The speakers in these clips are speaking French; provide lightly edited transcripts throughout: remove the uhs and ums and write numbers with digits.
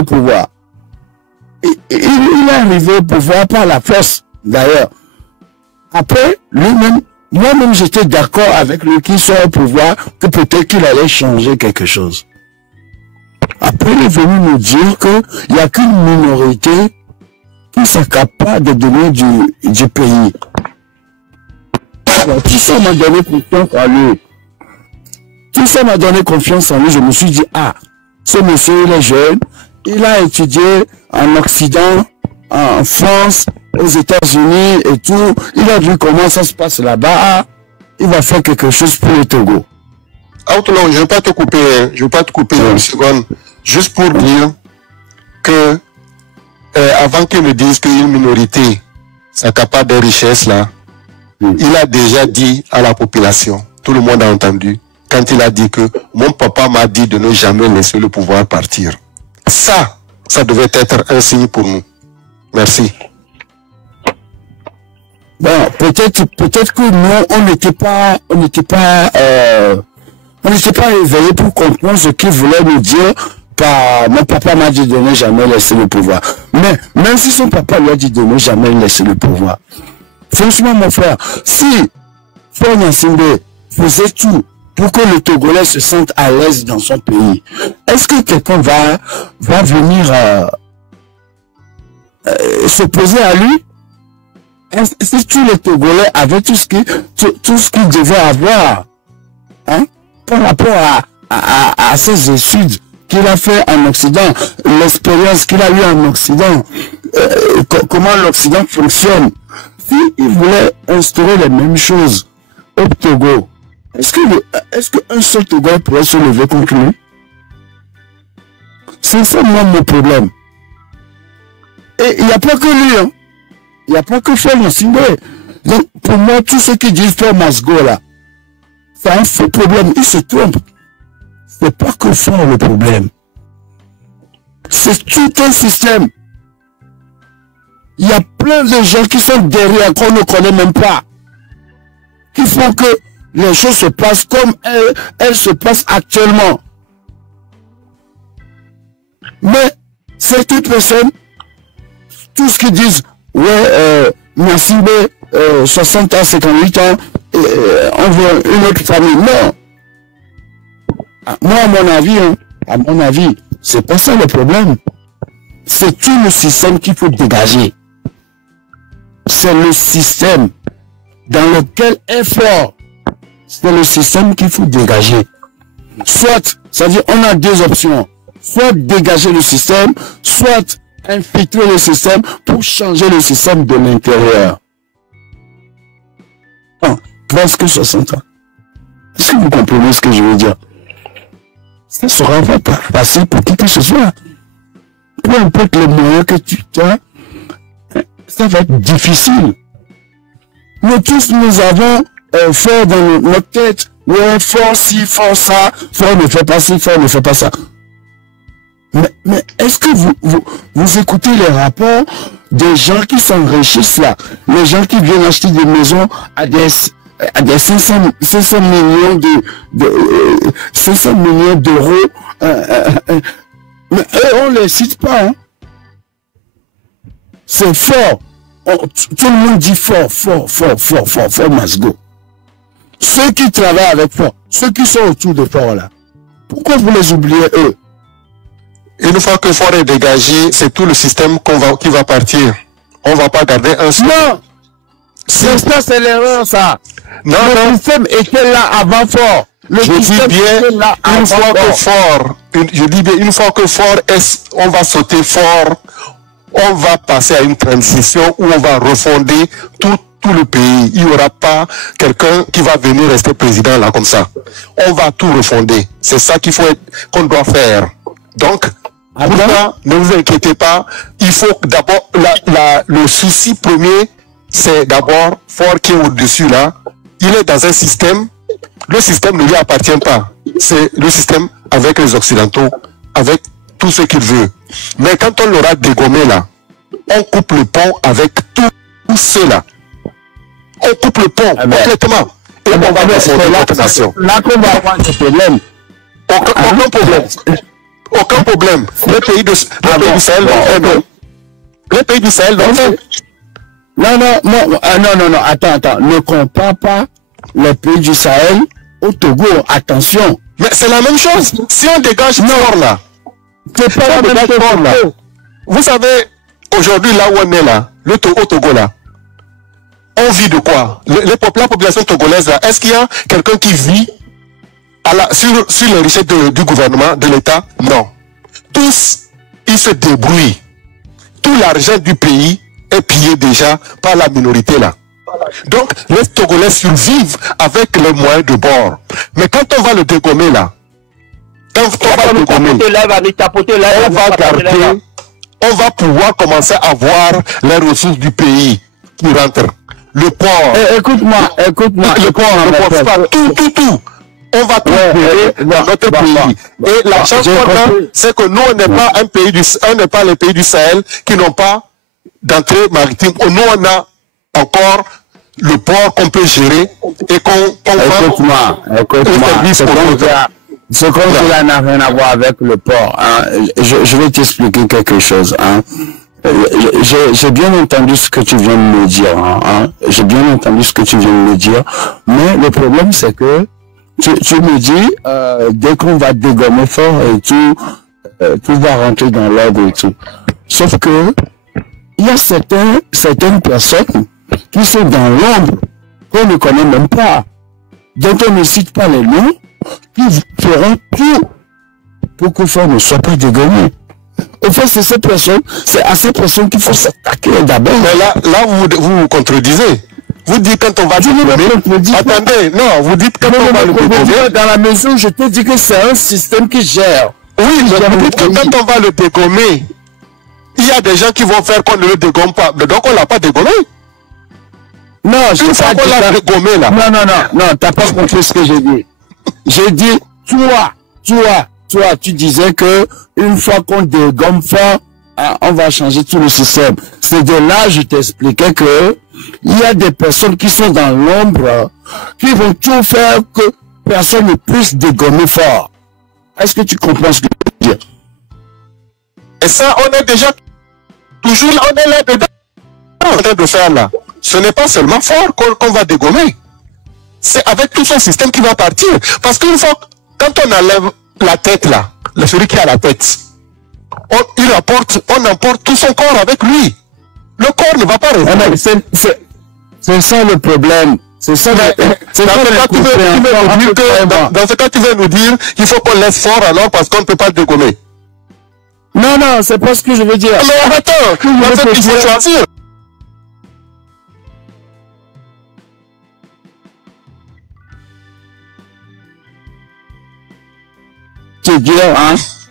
le pouvoir. Il est arrivé au pouvoir par la force, d'ailleurs. Après, lui-même, moi-même, j'étais d'accord avec lui qu'il soit au pouvoir, que peut-être qu'il allait changer quelque chose. Après, il est venu nous dire qu'il n'y a qu'une minorité qui sont capables de donner du pays. Alors, tout ça m'a donné confiance en lui. Tout ça m'a donné confiance en lui. Je me suis dit, ah, ce monsieur, il est jeune. Il a étudié en Occident, en France, aux États-Unis et tout. Il a vu comment ça se passe là-bas. Il va faire quelque chose pour le Togo. Outlaw, je ne veux pas te couper, une seconde. Juste pour dire que avant qu'il me dise qu'une minorité s'accapare des richesses là, il a déjà dit à la population, tout le monde a entendu, quand il a dit que mon papa m'a dit de ne jamais laisser le pouvoir partir. Ça devait être un signe pour nous. Merci. Bon, peut-être que nous, on n'était pas éveillés pour comprendre ce qu'il voulait nous dire par mon papa m'a dit de ne jamais laisser le pouvoir. Mais même si son papa lui a dit de ne jamais laisser le pouvoir, franchement, mon frère, si Faure Gnassingbé faisait tout pour que le Togolais se sente à l'aise dans son pays, est-ce que quelqu'un va venir s'opposer à lui? Si tous les Togolais avaient tout ce qu'ils devaient avoir, hein, par rapport à ses études qu'il a fait en Occident, l'expérience qu'il a eue en Occident, comment l'Occident fonctionne. S'il voulait instaurer les mêmes choses au Togo, est-ce qu'un seul Togolais pourrait se lever contre lui? C'est ça, moi, mon problème. Et il n'y a pas que lui, hein. Il n'y a pas que Faure Gnassingbé. Donc, pour moi, tous ceux qui disent Faure must go là, c'est un faux problème. Ils se trompent. C'est pas que Faure le problème. C'est tout un système. Il y a plein de gens qui sont derrière, qu'on ne connaît même pas, qui font que les choses se passent comme elles se passent actuellement. Mais certaines personnes, tout ce qu'ils disent, ouais, Gnassingbé, 60 ans, 58 ans, on veut une autre famille. Non. Moi, à mon avis, c'est pas ça le problème. C'est tout le système qu'il faut dégager. C'est le système dans lequel est Faure. C'est le système qu'il faut dégager. Soit, c'est-à-dire, on a deux options. Soit dégager le système, soit infiltrer le système pour changer le système de l'intérieur. Presque 60 ans. Est-ce que vous comprenez ce que je veux dire? Ça sera pas facile pour qui que ce soit. Peu importe les moyens que tu as, ça va être difficile. Nous tous, nous avons Faure dans notre tête. Ouais, Faure ci, Faure ça. Faure ne fait pas ci, Faure ne fait pas ça. Mais est-ce que vous écoutez les rapports des gens qui s'enrichissent là? Les gens qui viennent acheter des maisons à des 500 millions 500 millions d'euros. Mais eux, on les cite pas. Hein. C'est Faure. Tout le monde dit Faure must go. Ceux qui travaillent avec Faure, ceux qui sont autour de Faure là, pourquoi vous les oubliez eux? Une fois que Faure est dégagé, c'est tout le système qui va partir. On va pas garder un seul. Non! Ça, c'est l'erreur, ça. Non, le système était là avant Faure. Je dis bien, une fois que Faure est, on va sauter Faure, on va passer à une transition où on va refonder tout le pays. Il n'y aura pas quelqu'un qui va venir rester président là comme ça. On va tout refonder. C'est ça qu'on doit faire. Donc, ne vous inquiétez pas. Il faut d'abord, le souci premier, c'est d'abord Faure qui est au-dessus là. Il est dans un système. Le système ne lui appartient pas. C'est le système avec les Occidentaux, avec tout ce qu'il veut. Mais quand on l'aura dégommé là, on coupe le pont avec tout cela. On coupe le pont complètement. Et on va défendre notre nation. Là qu'on va avoir ce problème. Aucun problème. Aucun problème. Les pays du Sahel l'ont fait, non? Les pays du Sahel l'ont fait. Non, attends. Ne compare pas les pays du Sahel au Togo, attention. Mais c'est la même chose. Si on dégage fort là, c'est pas la même chose là. Vous savez, aujourd'hui là où on est là, au Togo là, on vit de quoi? La population togolaise là, est-ce qu'il y a quelqu'un qui vit sur les richesses du gouvernement, de l'État? Non. Tous, ils se débrouillent. Tout l'argent du pays est pillé déjà par la minorité là. Donc, les Togolais survivent avec les moyens de bord. Mais quand on va le dégommer là, on va pouvoir commencer à voir les ressources du pays qui rentrent. Le port. Écoute-moi. Le port, tout. On va tout payer dans notre pays. Et la chance qu'on a, c'est que nous, on n'est pas on n'est pas les pays du Sahel qui n'ont pas d'entrée maritime. Nous, on a encore le port qu'on peut gérer et qu'on va... Écoute-moi. Ce qu'on dit là n'a rien à voir avec le port. Hein. Je vais t'expliquer quelque chose. Hein. J'ai bien entendu ce que tu viens de me dire. Hein. J'ai bien entendu ce que tu viens de me dire. Mais le problème, c'est que tu me dis, dès qu'on va dégommer fort et tout va rentrer dans l'ordre et tout. Sauf que, il y a certaines personnes qui sont dans l'ombre, qu'on ne connaît même pas, dont on ne cite pas les noms, qui feront tout pour que fort ne soit pas dégommé. Au fait, c'est à ces personnes qu'il faut s'attaquer d'abord. Mais là vous contredisez. Vous dites quand on va dégommer. Attendez, non, vous dites quand on va le dégommer. Dans la maison, je te dis que c'est un système qui gère. Oui, mais vous dites que quand on va le dégommer, il y a des gens qui vont faire qu'on ne le dégomme pas. Donc on ne l'a pas dégommé. Non, je ne sais pas l'a dégommé là. Non, t'as pas compris ce que j'ai dit. J'ai dit, toi, tu disais que une fois qu'on dégomme fort, on va changer tout le système. C'est de là je t'expliquais que il y a des personnes qui sont dans l'ombre, qui vont tout faire que personne ne puisse dégommer fort. Est-ce que tu comprends ce que je veux dire? Et ça, on est déjà toujours là, on est là dedans. En train de faire là. Ce n'est pas seulement fort qu'on va dégommer. C'est avec tout son système qui va partir. Parce qu'une fois, quand on enlève la tête là, celui qui a la tête, on emporte tout son corps avec lui. Le corps ne va pas rester. C'est ça le problème. C'est ça. Dans ce cas, tu veux nous dire qu'il faut qu'on laisse fort alors parce qu'on ne peut pas le dégommer. Non, c'est pas ce que je veux dire. Mais attends, il faut choisir.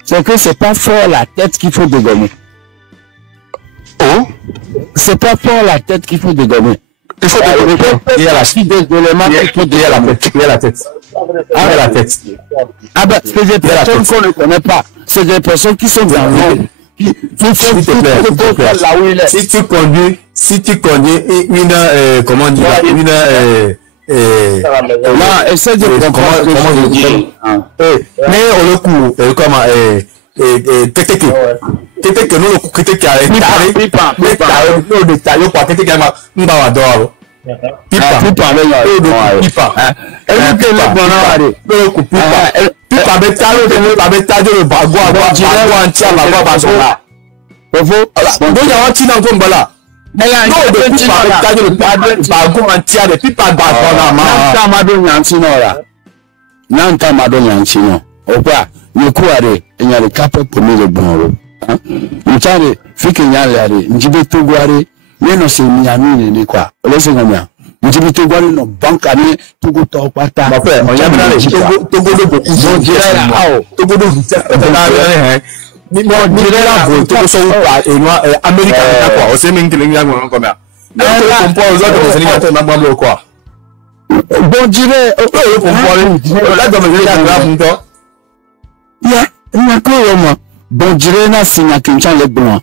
C'est que c'est pas fort la tête qu'il faut dégommer. Oh? C'est pas fort la tête qu'il faut dégommer. Il faut dégommer. Il y a la suite des éléments qu'il faut dégommer. Il y a la tête. Ah ben, c'est des personnes qu'on ne connaît pas. C'est des personnes qui sont dans l'ombre. Si tu conduis une, comment dire, non, essaie de comprendre comment je dis. Mais on le coup, comment, keteke no le keteke a Nikuare enyare kape pomile bonro nchare fike nyale njibe togware yeno se miamine ni kwa olese ngomia njibe togware no banka ni togo to pata ma fe onyamina le togo do boku so jira ao togo do ni mo jira bo togo so pa enwa America na kwa o se mi nkele ngwa ngomia na ko compose do se ni ngate na gbalo kwa bon jire o compose la do me ya gra funto ya nakoro mo bon jire na sinya kincha le gbon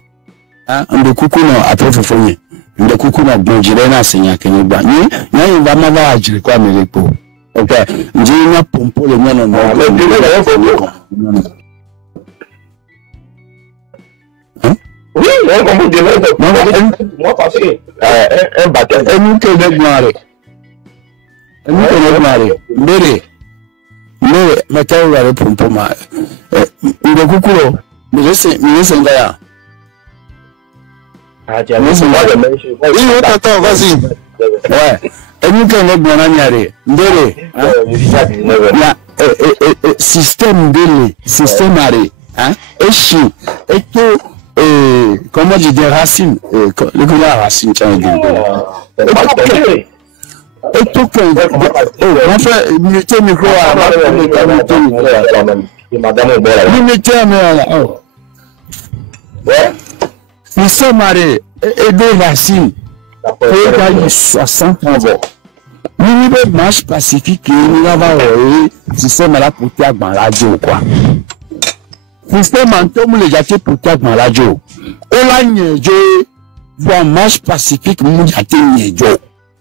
ndo kuku no apefofonye ndo kuku no bon jire na sinya kinigba ni yan ba ma ba ajire kwa melepo okay nji na pompo le nyano no Moi, parce que un baptême. Et nous que les noirs. Et nous que les noirs. Mais tu as eu pour moi. Il est coucou. Mais je sais un gars. Ah, tu as vu, c'est moi le même. Oui, on t'entend, vas-y. Ouais. Et nous que les noirs. Système de système arrêt. Et chi. Et tout. Comment je dis racine, le gars racine tient et tout que on fait mettez micro ils sont mariés et deux racines et gagner 60 ans. Nous marche pacifique nous avons système là pour faire dans la radio quoi. Système Antoine les jacques pour faire dans la radio. On a nié voir marche pacifique nous jacques nié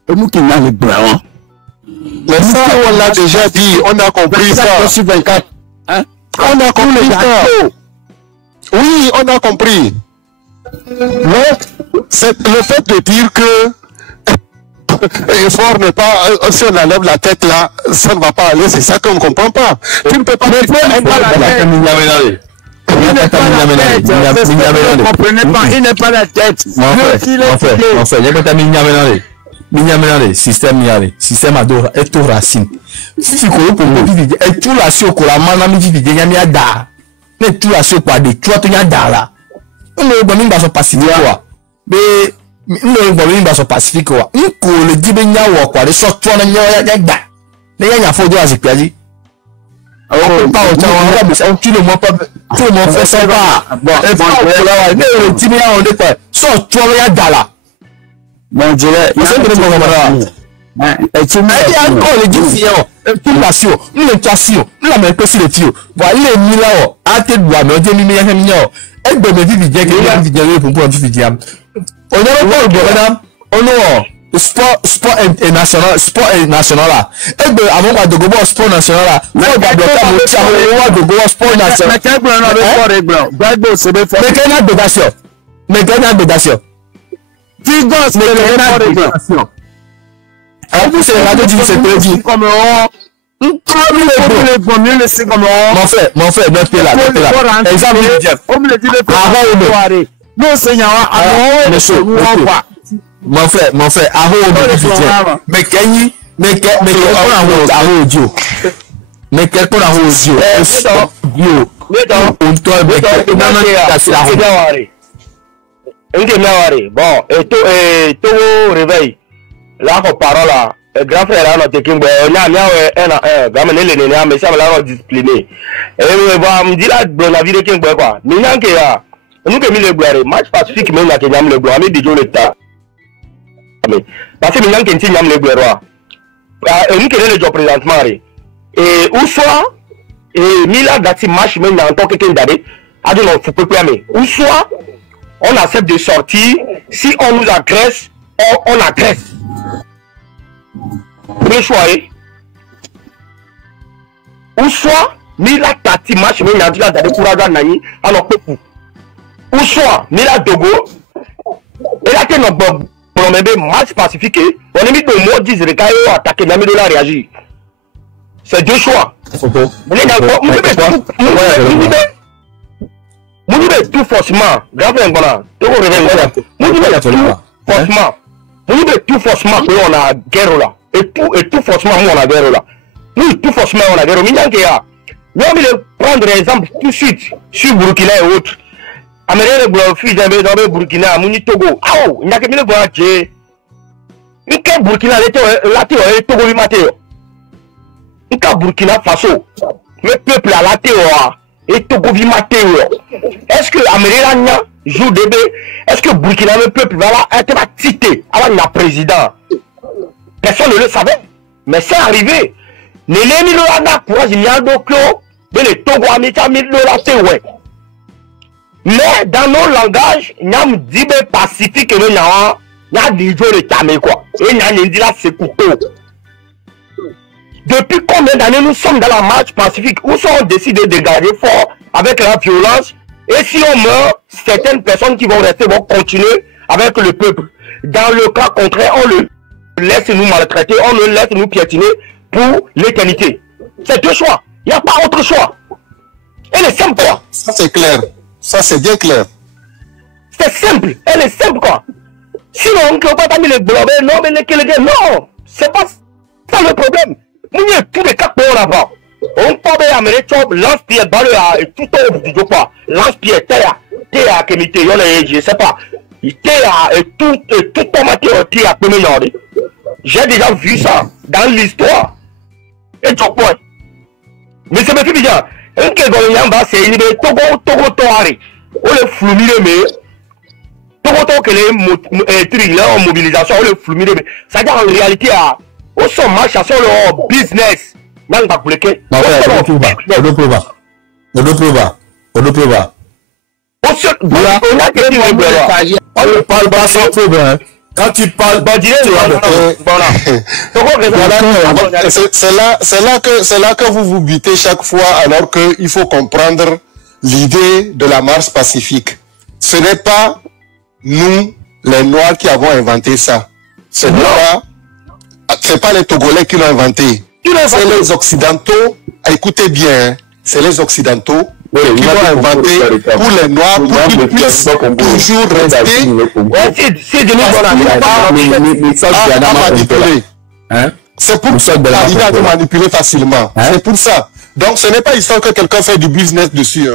et nous qui n'avons les blancs. Mais ça on l'a déjà dit, on a compris ça. Hein? On a compris ça. Oui, on a compris. C'est le fait de dire que l'effort n'est pas, si on enlève la tête là, ça ne va pas aller, c'est ça qu'on ne comprend pas. Tu ne peux pas mettre la tête. Il n'est pas la tête. En fait, il y a pas de système adore et tout racine. Si vous voulez et tout la sur la manami dit de yamia da. Ne tout la sur quoi de toi tu da là. On ne va pas se pacifique quoi. Mais on ne va pas se pacifique quoi. On le dit ben yawa quoi, de sorte toi na ya da. Ne ya faut de azikadi. On pas au temps on va tout le monde pas tout le monde fait ça va. Bon, le dit bien on est quoi. Sorte toi ya da là. Bon, je dirais, il y a encore les diffusions, tout la sio, nous les tassions, nous la mettons sur les tirs. Voilà les milao, à tes doigts, mais on dit mille millions. Et de me dire que il y a une vidéo pour pouvoir diffuser. On a pas le bonhomme, on a sport national là. Et de avant de go sport national là, on va bloquer de sport national. Mais quel blanc avec blanc, Bible c'est des fois. Mais quelle adaptation? Mais quelle adaptation? Qui gosse mais les adaptation. En plus, c'est la radio du secteur dit. Comme on mon frère, notre là. Exemple, on me le dit le non, Seigneur, mon frère, mais Kenny, mais quelqu'un a audio. Bon, et tout réveil. Là, on parle là. Grand frère, là, notre équipe, on a gamené les nénés, mais ça va discipliner. Et on va me dire là, dans la vie de King Boy, mais non, qu'il y a, nous qui le gloire, match pacifique, mais là, qu'il y a le gloire, mais déjà le temps. Parce que maintenant, qu'il y a le gloire, et nous qui le job présentement, et où soit, et Mila Gatti match, mais en tant que quelqu'un d'année, a dit non, faut pas clamer. Ou soit, on accepte de sortir, si on nous agresse, on agresse. Premier choix, ou soit, Mila Tati match, mais il y a des courageux nani, alors peu. Ou soit, Mila Dogo, et là, que notre match pacifique, on est mis de mots 10 recailles à attaquer, n'a mis de la réagir. C'est deux choix. Vous dites tout forcément, grave un bon, vous dites forcément. Nous tout forcément on a guerre là. Et tout forcément on a guerre là. Nous tout forcément on a guerre. Mais il y a, nous allons prendre exemple tout de suite sur Burkina et autres. Américain le fils d'un Burkina, Mouni Togo. Ah oh, il n'y a que mille bois qui. Il y a Burkina là tu Togo il maté. Il y a Burkina Faso. Le peuple à la théorie et Togo il maté. Est-ce que Américain joue bébé? Est-ce que Burkina le peuple va être cité avant le président? Personne ne le savait, mais c'est arrivé. Mais dans nos langages, nous avons dit pacifique et nous avons dit quoi. Et nous avons dit là c'est couteau. Depuis combien d'années nous sommes dans la marche pacifique où sont décidés de garder fort avec la violence Et si on meurt, certaines personnes qui vont rester vont continuer avec le peuple. Dans le cas contraire, on le laisse nous maltraiter, on le laisse nous piétiner pour l'éternité. C'est deux choix. Il n'y a pas autre choix. Elle est simple, quoi. Ça, c'est clair. Ça, c'est bien clair. C'est simple. Elle est simple, quoi. Sinon, on ne peut pas mis les blobés, non, mais les non. C'est pas ça le problème. Nous, il y a tous les cas pour là-bas. On peut amener lance-pierre, balle et tout au bout du pas. Lance-pierre, t'es à Kémité, je sais pas. T'es à tout tomate, t'es à Péménorde. J'ai déjà vu ça dans l'histoire. Et tu vois. Mais c'est me fait bien. Un Kégoyan va c'est une Togo Toari. On le flumine, mais Togo que les trilles en mobilisation, on le flumine. C'est-à-dire en réalité, on s'en marche sur le business. On ne parle pas sans problème. Quand tu parles, c'est là que vous vous butez chaque fois, alors qu'il faut comprendre l'idée de la marche pacifique. Ce n'est pas nous, les Noirs, qui avons inventé ça. Ce n'est pas les Togolais qui l'ont inventé. C'est les Occidentaux, écoutez bien, c'est les Occidentaux qui l'ont inventé pour les Noirs, pour qu'ils puissent toujours rester manipuler. C'est pour arriver à nous manipuler facilement. C'est pour ça. Donc ce n'est pas histoire que quelqu'un fait du business dessus.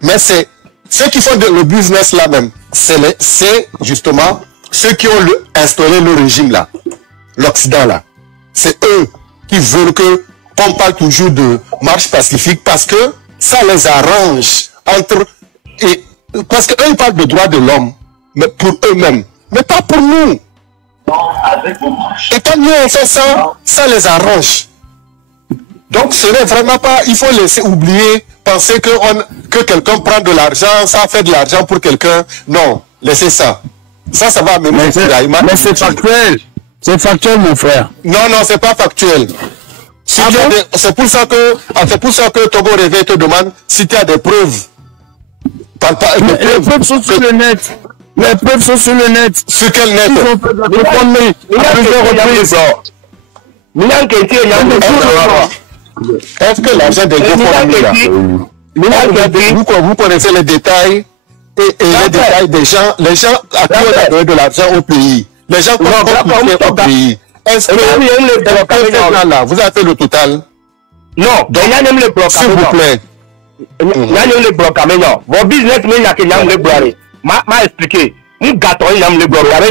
Mais c'est ceux qui font le business là même. C'est justement ceux qui ont instauré le régime là. L'Occident là. C'est eux qui veulent qu'on parle toujours de marche pacifique parce que ça les arrange parce qu'eux ils parlent de droits de l'homme, mais pour eux-mêmes, mais pas pour nous. Et quand nous on fait ça, ça les arrange. Donc ce n'est vraiment pas, il faut laisser oublier, penser que quelqu'un prend de l'argent, ça fait de l'argent pour quelqu'un. Non, laissez ça. Ça va amener. Mais c'est factuel. C'est factuel, mon frère. Non, c'est pas factuel. Si c'est pour ça que Togo Réveil te demande si tu as des preuves. Les preuves sont sur le net. Les preuves sont sur le net. Sur quel net? Ils ont fait de la GoFundMe à plusieurs reprises. Est-ce que l'argent des GoFundMe, vous connaissez les détails et les détails des gens, les gens à qui on a donné de l'argent au pays. Les gens qui ont au pays. Est-ce que là, vous avez fait le total? Non, donc il y a même le bloc. S'il vous plaît. Il y a même le bloc. Vos business, mais il y a qu'il y a le bloc. M'a expliqué. Un gâteau, il y a le bloc. Il y a le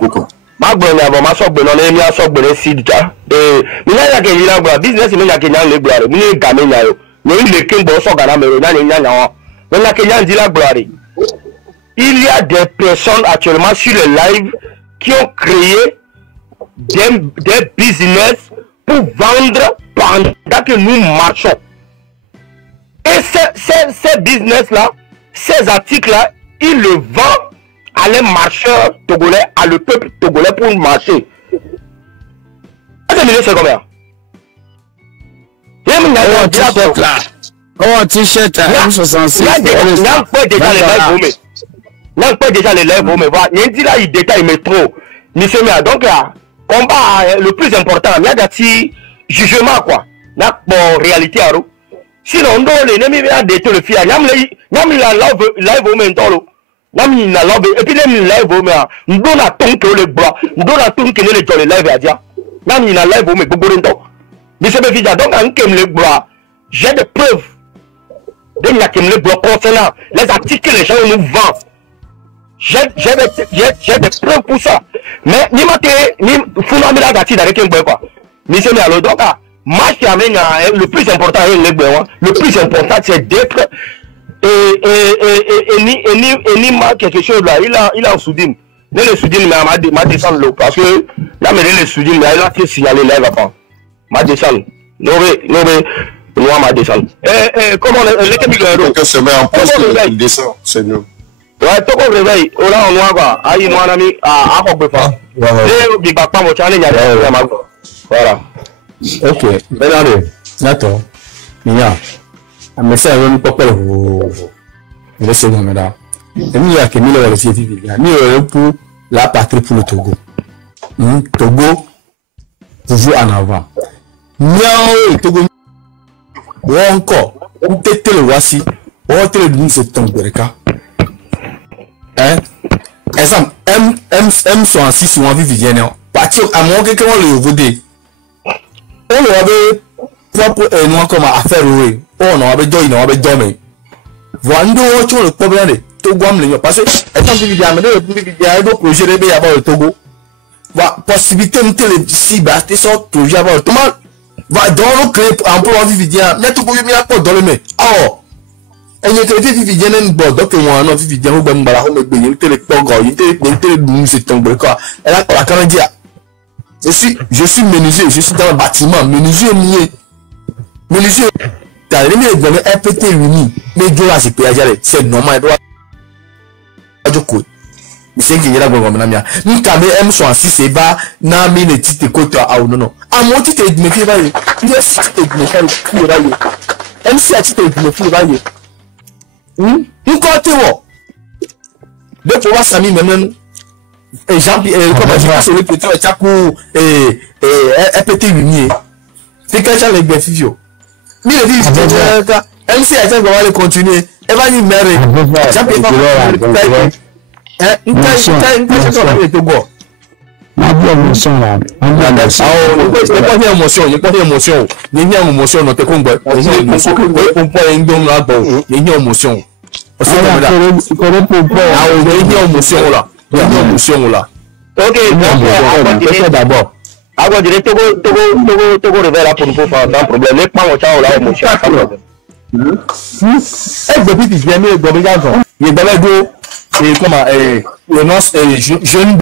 bloc. Magbrone abo masobgbeno na emi asogbere sidja mi na ya ke yira gba business mi ya ke nyan le gba re mi ni game nya yo no ile ke ngbo so gana mero nya nya nya o na ke nyan dila gba re. Il y a des personnes actuellement sur le live qui ont créé des business pour vendre pendant que nous marchons. Et ces business là, ces articles là, ils le vendent à les marcheurs togolais, à le peuple togolais pour marcher. C'est combien? Oh, t-shirt à M66. Il y a déjà les lèvres, mais voilà. Il dit là, il détaille, mais trop. Monsieur Mia, donc là, combat le plus important, il y a des jugements, quoi. Il y a pour réalité, alors. Sinon, on doit les nommer à détruire le fil. Il y a la live au même temps. Nami na lobby et puis les live au mais nous na ton que le bras nous na ton que les jolly live à dia nami na live au mais boborento mais c'est bien donc en kem le bras j'ai des preuves de la kem le bras concernant les articles que les gens nous vendent j'ai des preuves pour ça mais ni maté ni funa mi la gati avec un boy quoi mais c'est alors donc match qui amène le plus important le boy le plus important c'est d'être et ni mal quelque chose là, il a un soudine. Mais le soudine, m'a descendu l'eau. Parce que là, mais le soudine, il a fait signaler là, avant. M'a descendu. Non, m'a descendu. Comment les quelqu'un se met en place, il descend, c'est nous. Ouais, Togo réveil. On a un quoi. Aïe, mon ami, à Hogbefa. Et il va pas me changer. Voilà. Ok. Ben allez. D'accord. Mia. Mais ça, on ne peut pas le laisser dans là. Et nous, il y a que nous, le CFI. Nous, pour la patrie pour le Togo. Togo, toujours en avant. Miao, Togo. Ou encore, ou peut-être le voici. Ou peut-être le c'est ton bereka. Hein? Exemple, M66 ou envie Vivienne. Partir à mon que comment le voter. On le avait propre et non comme affaire oui. On avait deux, il avait dormi. Voilà le problème de Togo parce que exemple Vivienne, il y a projet de avoir le Togo. Va possibilité de si bâtir son projet avoir tout mal. Va dans le créer emploi Vivienne. Mais Togo il y a pas dans le mais. Alors et il y a que Vivienne en bord donc moi non Vivienne au bon bala on me il le Togo il était nous c'est ton quoi. Elle a la Canadien. Je suis menuisier, je suis dans le bâtiment, menuisier nié. Menuisier, t'as les mecs dans le RPT uni, mais de là c'est péage, c'est normal, mais c'est qu'il y a la bonne mamie. Nous t'avons M66 c'est bas, n'a mis les titres côté à ou non. À mon titre de me faire, il y a 6 titres de me faire le railler. MC a titre de me faire railler. Nous côté où? De pouvoir s'amuser même. Et Jean-Pierre, comme je pense, le petit Tchakou et RPT uni. C'est quand j'ai les bénéficiaux. Mais le dit, MC a va aller continuer. Elle va y mériter. Jean-Pierre ok, d'abord. Agora direito Togo revela pour nous faire un problème. Les pas au chao là émotion. Depuis que j'ai mis dans gazon, il dans le dos et comment le nom jeune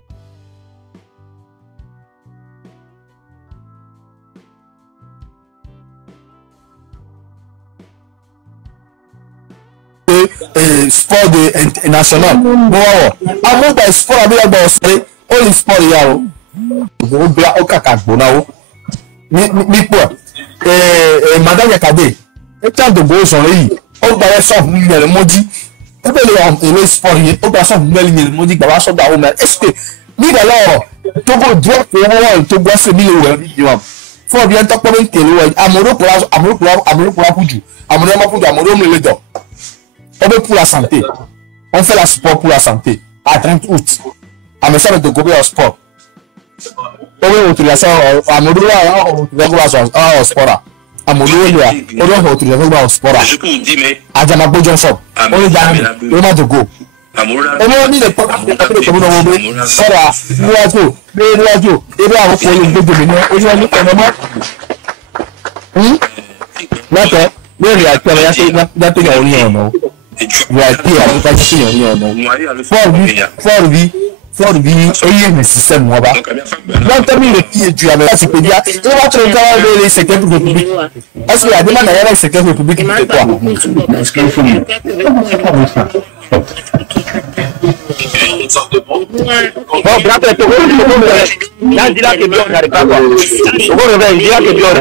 sport de national. Bon, avant de sport avec la on sport yao. Vous bla au kaka bonao. Mi quoi? Madame Yakade. Et tant de beaux sont les. On va ça le modi. On peut le sport on va ça le modi va ça dans mais est-ce que mi alors Togo doit pour Togo c'est 1000 euros. Faut bien ta comment télé amoro pour Abuju. Amoro me le don. On veut pour la santé. On fait la sport pour la santé. À 30 août. À me ça de gober au sport. On veut utilisation à Modola, on sport. À Modola, on doit utiliser au sport. Je peux vous dire, mais. À Jamabo Johnson. On est dans le match de go. On dit les programmes de comme on veut. Voilà, radio. Et là, on peut le dominer. Aujourd'hui, on est d'accord. Mais il y a quelqu'un qui a non. Forbi, et le système moi bas. Donc, comme il est tu avais la Wikipédia, et on va te regarder les secteurs publics. Est-ce qu'il y a des demandes à les secteurs publics de quoi? Bon, bravo, Togo, là, dis là que bien, on n'arrive pas quoi. Togo réveille, dis là que bien,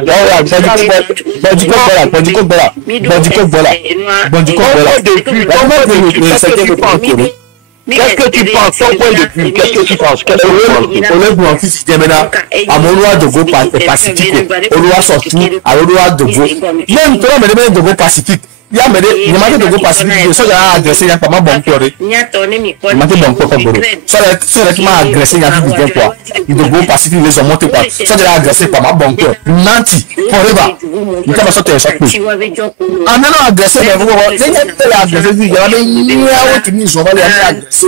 qu'est-ce que tu penses? Ton point de vue, qu'est-ce que tu penses? On est bon, fils de maintenant, à mon loi de go pacifique, au loi sortout, à loi de go. Même toi, mais de go pacifique. Il y a de go pacifique, ça a agressé, il y a pas mal bon cœur. Il y a bon cœur comme ça, c'est qui m'a agressé, il y a plus de quoi. Il de go pacifique, les ont monté quoi. Ça a agressé pas mal bon cœur. Nanti, forever. Il t'a sorti chaque fois. Ah non, agressé, mais vous voyez, il y a agressé, il y a des qui nous ont agressé.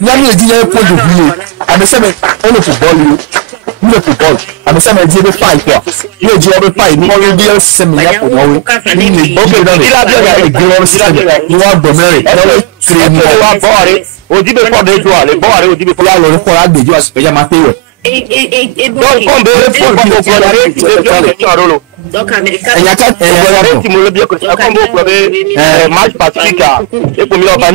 Il y a mis un point de vue. Ah, mais ça, on le football. Le football. Ah, mais ça m'a dit de faille quoi. Il a dit de faille. Nous avons dit un système meilleur pour moi. Il a bien. Donc, Américain. Match pacifique. Et pour nous, contre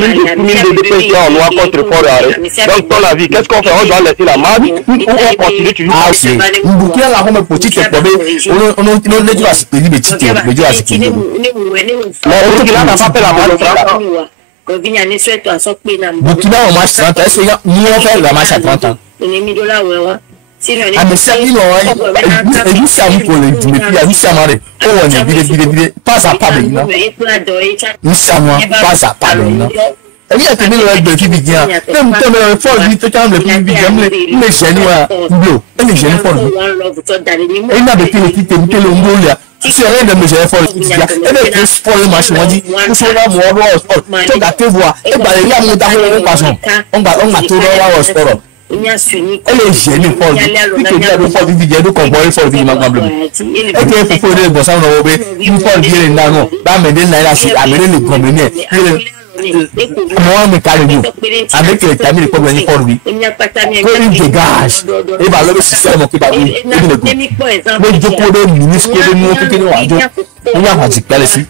donc, ton avis, qu'est-ce qu'on fait? On doit laisser la match ou on continue toujours? Ah, c'est. Mboukia la Rome petite on n'a pas fait la match. Burkina au match 30 ans, est-ce que nous on fait la match à 30 ans? Ah mais ça il aurait et nous sommes pour les depuis nous sommes arrêtés. Oh on est vide pas à pas maintenant. Nous sommes pas à pas maintenant. Et il y a que nous le qui vient. Même temps le fort vite quand le plus vite les jeunes là bleu. Et les jeunes fort. Et il a des qui te le ngolo là. C'est rien de me gérer fort. Et les sport le match on dit nous sommes là moi tu vas te voir et bah il y a mon dernier passant. On va tout voir au sport. Elle est gênée fort. Il y a des fois qui viennent de comprendre fort qui m'a compris. Et qu'il faut les bosser dans le il faut dire non. Bah mais des là c'est amener les combiner. Moi me calme avec les tamis les problèmes fort lui. Il dégage. Et bah le système qui va lui. Mais je peux le ministre de nous qui nous a dit. On a radical ici.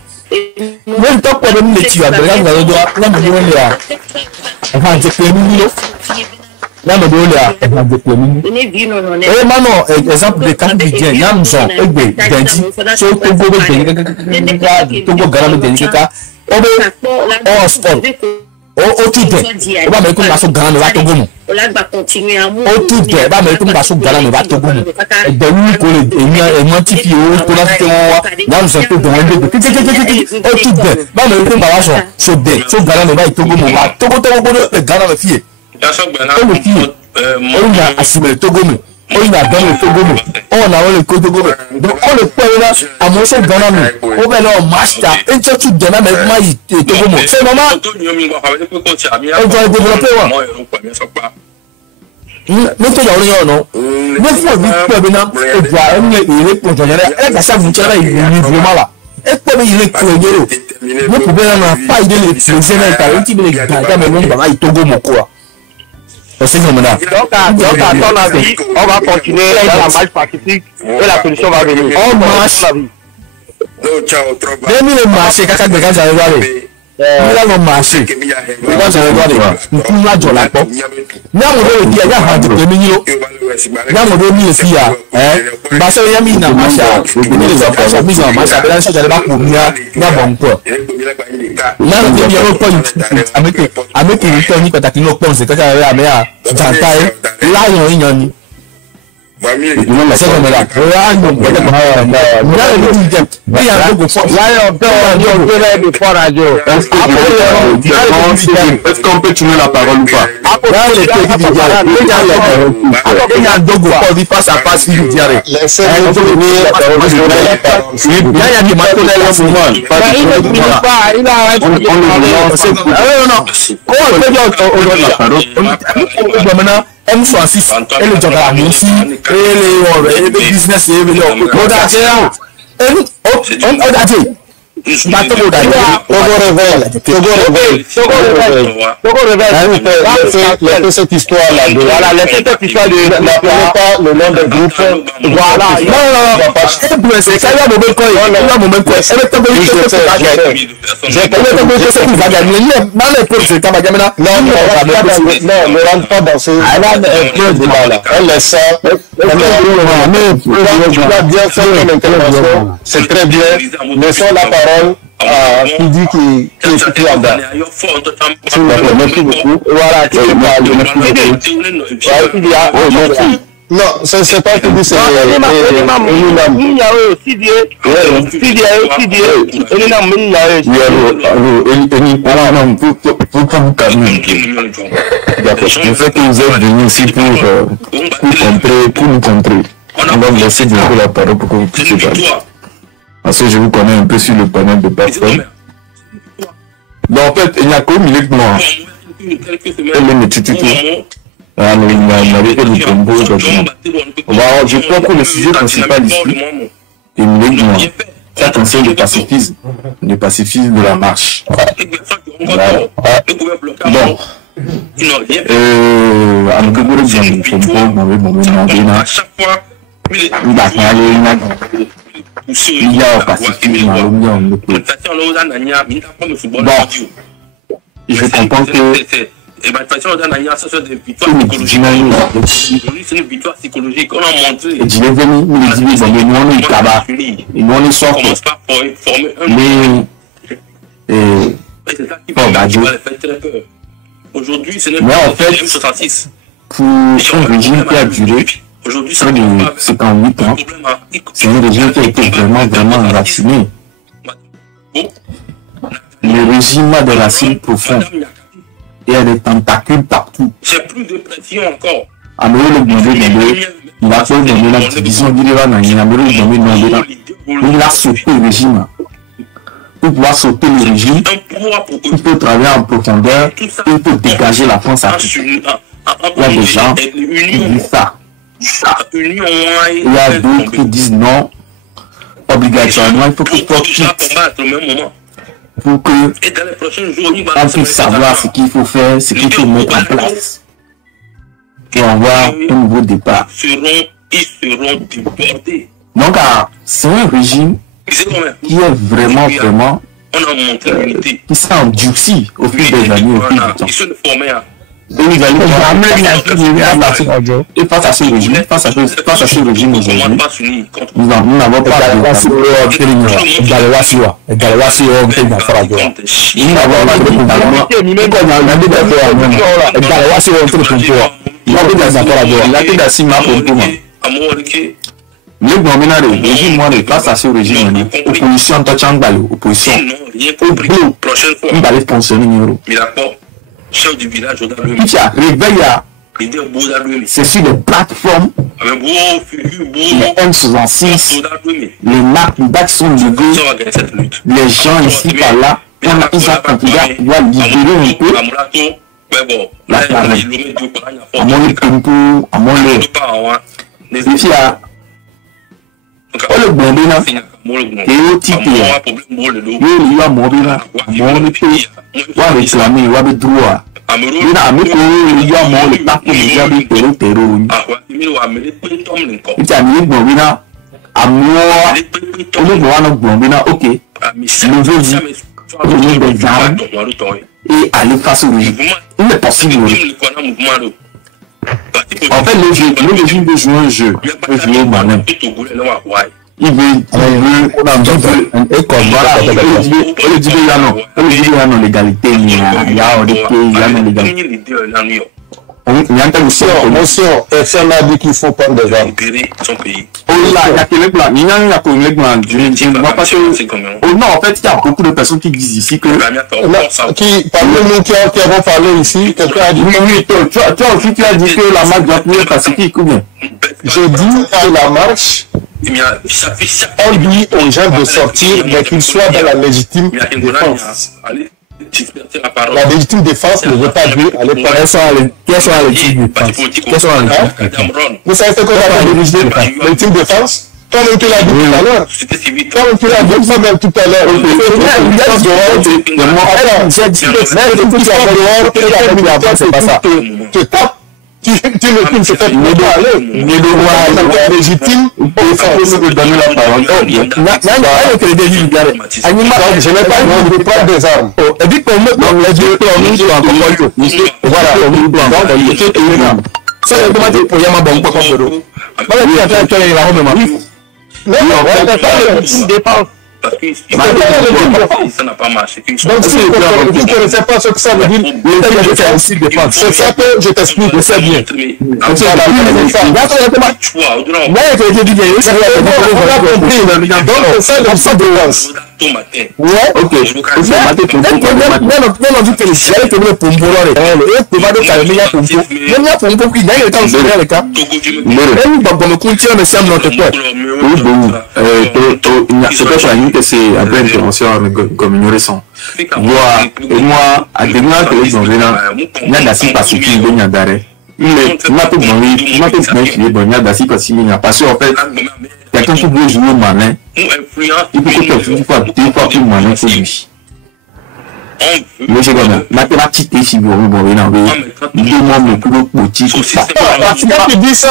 Même tant que nous les tueurs, regarde là là me donne là. Enfin je peux nous là me donne là. Et maintenant exemple de quand il vient Yamson et Benji so Togo Togo Garame de Nika obe oh sport oh tout de on va mettre comme ça Garame va Togo oh tout de va mettre comme ça Garame va Togo et de lui pour les modifier pour la faire Yamson to demander oh tout de va mettre comme ça so Garame va Togo va Togo Garame fille on a assumé Togo on a dans le Togo on a le Togo donc on le peut là à mon cher Ghana on va leur master et tu Ghana mais moi Togo c'est normal on doit développer mais tu as rien non mais faut vite bien et doit aimer les projets et ça vous tient là il vraiment là et pour il est cogné mais pour bien n'a pas idée les projets là il les gars mais non bah il Togo mon quoi. Donc, à ton avis, on va continuer dans la marche pacifique et la solution va venir. On marche. Même le marché, quand vous avez il a le marché. Quand vous avez nous la jola pop. N'a on dit il y a un de millions. N'a on dit il y a bah ça y a mis dans marché. Les affaires mis en marché, là ça d'aller pas pour mia na bon quoi. Là on dit il y a un point avec une tonne quand tu nous penses que ça va à là il y a une c'est comme là est-ce qu'on peut tourner la parole ou pas? Il y a un dogo qui passe à passe il dit arrête il y a des matériels en ce moment M66 et le job aussi et le business et le cette histoire là voilà cette histoire de le nom de groupe voilà c'est ça il y a moment quoi il y a moment quoi c'est le temps de j'ai pas le temps de ce qui va gagner dans les courses c'est pas gagner non ne rentre pas dans ce là elle laisse ça mais tu vas bien faire une intervention c'est très bien laissons la parole qui dit qui est tout en bas. Merci beaucoup. Voilà, qui non, c'est pas que c'est je sais que vous êtes venus ici pour nous contrer. On va vous laisser la parole pour que vous puissiez parler. Parce que je vous connais un peu sur le panel de personnes. Donc en fait, il n'y a qu'au milieu de moi. Elle est métitée. Je crois que le sujet principal ici est milieu de moi. Ça concerne le pacifisme de la marche. Bon, Ils n'ont rien fait. À chaque fois, je comprends que c'est une victoire psychologique. On a montré. Commence par former un. C'est ça qui va les faire très peur. Aujourd'hui, ce n'est pas le M66. Pour un régime qui a duré aujourd'hui, près de 58 ans, c'est un régime qui a été vraiment enraciné. Le régime a des racines profondes et a des tentacules partout. C'est plus de pression encore. Il a fait donner la division il a sauté le régime. Pour pouvoir sauter le régime, il faut travailler en profondeur, il faut dégager la France à tout. Il y a des gens qui disent ça. Il y a d'autres qui disent non, obligatoirement, il faut que toi quittes pour que on puisse savoir ce qu'il faut faire, ce qu'il faut mettre en place pour avoir un nouveau départ. Ils seront débordés. Donc, c'est un régime qui est vraiment, qui s'est endurci au fil des années, au fil du temps. Et face à ce régime, face à ce régime aujourd'hui, nous n'avons pas de le gouvernement de régime, face à ce régime, opposition, opposition, on va les fonctionner. C'est sur les plateformes, les M66, les marques sont levées, les gens ici par là, ils ont considéré à pouvoir libérer un peu la planète. À mon époux, à mon lait. Ici, le Bondina, et au titre, il y a mon bina, mon pays, on va réclamer, on va mettre droit. Il y a mon le parc de Jabi Terro. Il y a mis Bondina, à moi, on est voir notre Bondina, ok. Levez-vous, prenez des armes et allez face au régime. Il est possible. En fait, le régime veut jouer un jeu. Il veut jouer au malin. Il veut l'égalité. Il y a l'égalité. Personne n'a dit qu'il faut prendre des armes. Non, en fait, il y a beaucoup de personnes qui disent ici que. Parmi nous qui avons parlé ici, quelqu'un a dit. Oui, toi aussi, tu as dit que la marche doit être pacifique ou bien? Je dis que la marche, on dit aux gens de sortir, mais qu'ils soient dans la légitime défense. La légitime défense ne veut pas dire aller par quelles sont les légitimes défense? Vous savez ce qu'on appelle la légitime défense? Toi-même tu l'as dit tout à l'heure. Toi-même tu l'as dit toi-même tout à l'heure. Tu tapes. Tu ne peux pas aller. Légitime défense. Je donner la parole. Je n'ai pas envie de prendre des armes. Et puis pour nous, voilà, ça c'est comment dire pour Yama bon pas comme ça. Voilà, il y a quelqu'un qui va remettre. Non, dépense. Parce que ça n'a pas marché. Donc si vous ne connaissez pas ce que ça veut dire, c'est ça que je t'explique, je sais bien. c'est après intervention comme une récente. Et moi, à demain que les gens il y a d'assez pacifique, il y a d'arrêt. Il m'a tout donné, il m'a tout donné, il y a d'assez pacifique, il y a parce qu'en fait, quelqu'un qui veut jouer au malin, il faut que tu fasses deux fois plus malin que lui. Mais j'ai comme mathématiques et figure, bon, il y a un peu petit, tout ça. Quand tu dis ça,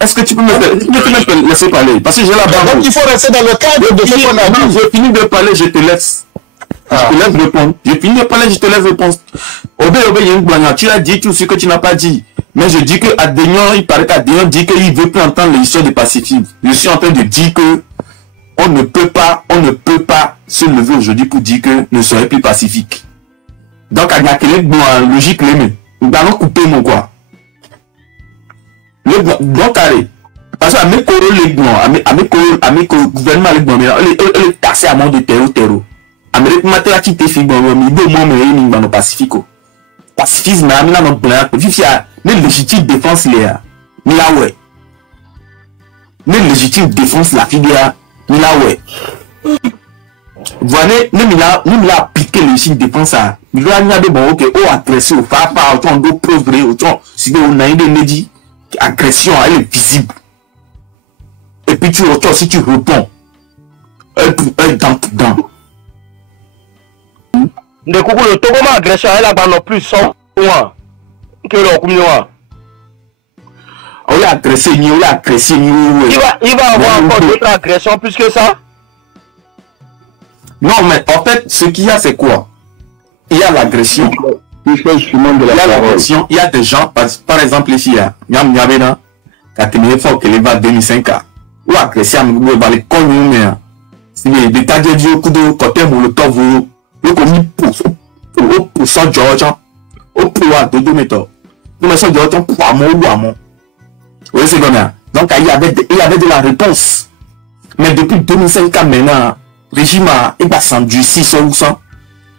est-ce que tu peux me laisser parler? Parce que j'ai la barre. Donc il faut rester dans le cadre de ce qu'on a dit. J'ai fini de parler, je te laisse. Je te laisse répondre. J'ai fini de parler, je te laisse répondre. Tu as dit tout ce que tu n'as pas dit. Mais je dis que Adénion, il paraît qu'Adénion dit qu'il ne veut plus entendre l'histoire du Pacifique. Je suis en train de dire que on ne peut pas se lever aujourd'hui pour dire que ne serait plus pacifique. Donc, à la logique, nous allons couper mon quoi. Donc, allez. Parce que à mes gouvernements, elle est tassée à mon de terreau. Amérique mathématique, t'es fait bon, mais deux mois, mais il y a Pacifique. Pacifisme, mais il y a un plan. Il y a une légitime défense, là. Mais là, ouais. Une légitime défense, la figure, mais là, ouais. Voilà, nous l'a appliqué le légitime défense à. Il y a des bon, ok, oh, agression, pas autant de progrès, autant, si on a une dit, agression, elle est visible. Et puis tu retournes, si tu réponds, elle dans. De coucou, le Togo m'a agressé, elle a pas non plus 100 mois. Que le combien? On l'a agressé, il va avoir encore d'autres agressions plus que ça? Non, mais en fait, ce qu'il y a, c'est quoi? Il y a l'agression. Il y a l'agression, il y a des gens, par exemple, ici, il y a Nyabena, qui a terminé fort que les va 2005 ou agressé à nous, va les cogner, mais c'est des tas de vieux coups de côté, le top, le commis pour ça, George, au pouvoir de 2 méthodes. Nous, mais ça, George, pour amour ou amour. Oui, c'est comme ça. Donc, il y avait de la réponse. Mais depuis 2005 maintenant, le régime a s'endurci sur ça.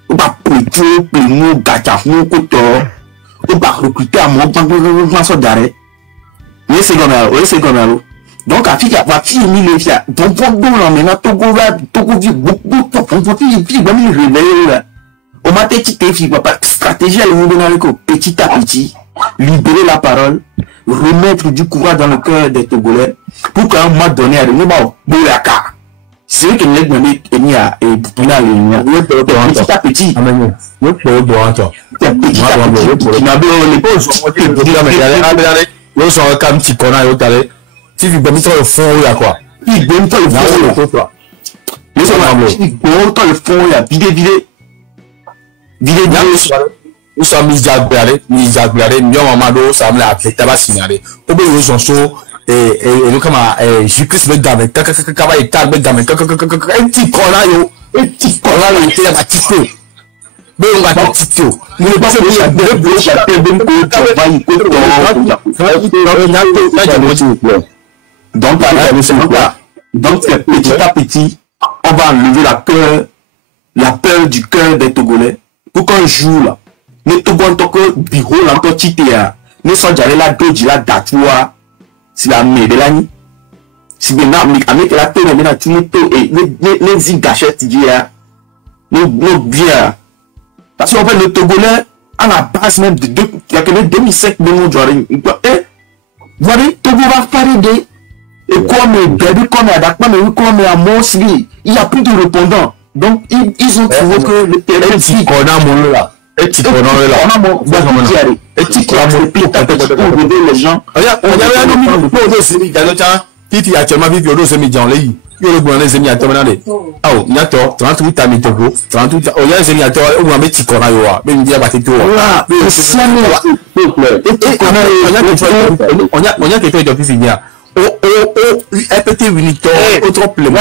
On va plutôt, nous, gâchons, on va recruter à mon temps d'arrêt. Oui, c'est comme ça. Oui, c'est comme ça. Donc, à fille, à fille, il y a donc, maintenant, Togo vit beaucoup, on m'a dit stratégie à petit à petit, libérer la parole, remettre du courage dans le cœur des Togolais, pour qu'à un moment donné, c'est vrai que les données est à petit à petit. Si tu peux mettre le fond, il y a quoi? Il donne pas le fond, il y a vidé. Nous sommes mis à blader, mieux Mamado, ça me l'a appelé, tabac signalé. Au bout de son saut, et nous, comme j'ai plus de gamme, un petit collant, il était à petit peu. Mais on va petit peu. Nous ne passons pas de donc, petit à petit, on va enlever la peur du cœur des Togolais. Pour qu'un jour, là, les Togolais, que bureau, l'entité, ne sont jamais là, d'autres, là, d'atoua, c'est la merde, là, si bien, avec la paix, maintenant, tu n'es pas, et les gâchettes, il y a, nos biens. Parce qu'en fait, le Togolais, à la base même de il y a que les 2005, mais nous, voilà, Togo va parler de, et comme Gabi, comme Adakma, mais comme à Monsli, il n'y a plus de répondants. Donc, ils ont trouvé que le terrain dit qu'on a mon là. Et tu connais là. On a mon et tu connais les gens. Regarde, on y a un homme pour le séminaire. Qui actuellement vit au séminaire en ligne. Il y a le bon séminaire maintenant. Ah, il y a 38 ans, 38 ans. Il y a un séminaire, on va mettre Tikona Yoa. Mais il y a battu tout. Voilà, on y a quelqu'un de plus finir. FPT Unitor, autre plément,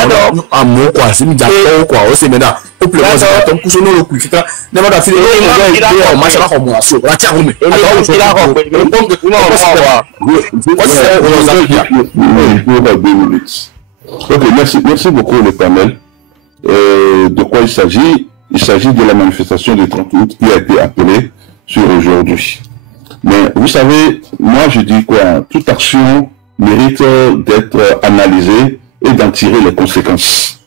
à mon quoi, c'est mis d'accord quoi, c'est maintenant, au plément, c'est ton cousin, le coup, c'est n'a pas d'affaire, on marche à la formation, la tiens, mais, ok, merci beaucoup le panel. De quoi il s'agit? Il s'agit de la manifestation du 30 août qui a été appelée sur aujourd'hui. Mais vous savez, moi je dis quoi, toute action mérite d'être analysé et d'en tirer les conséquences.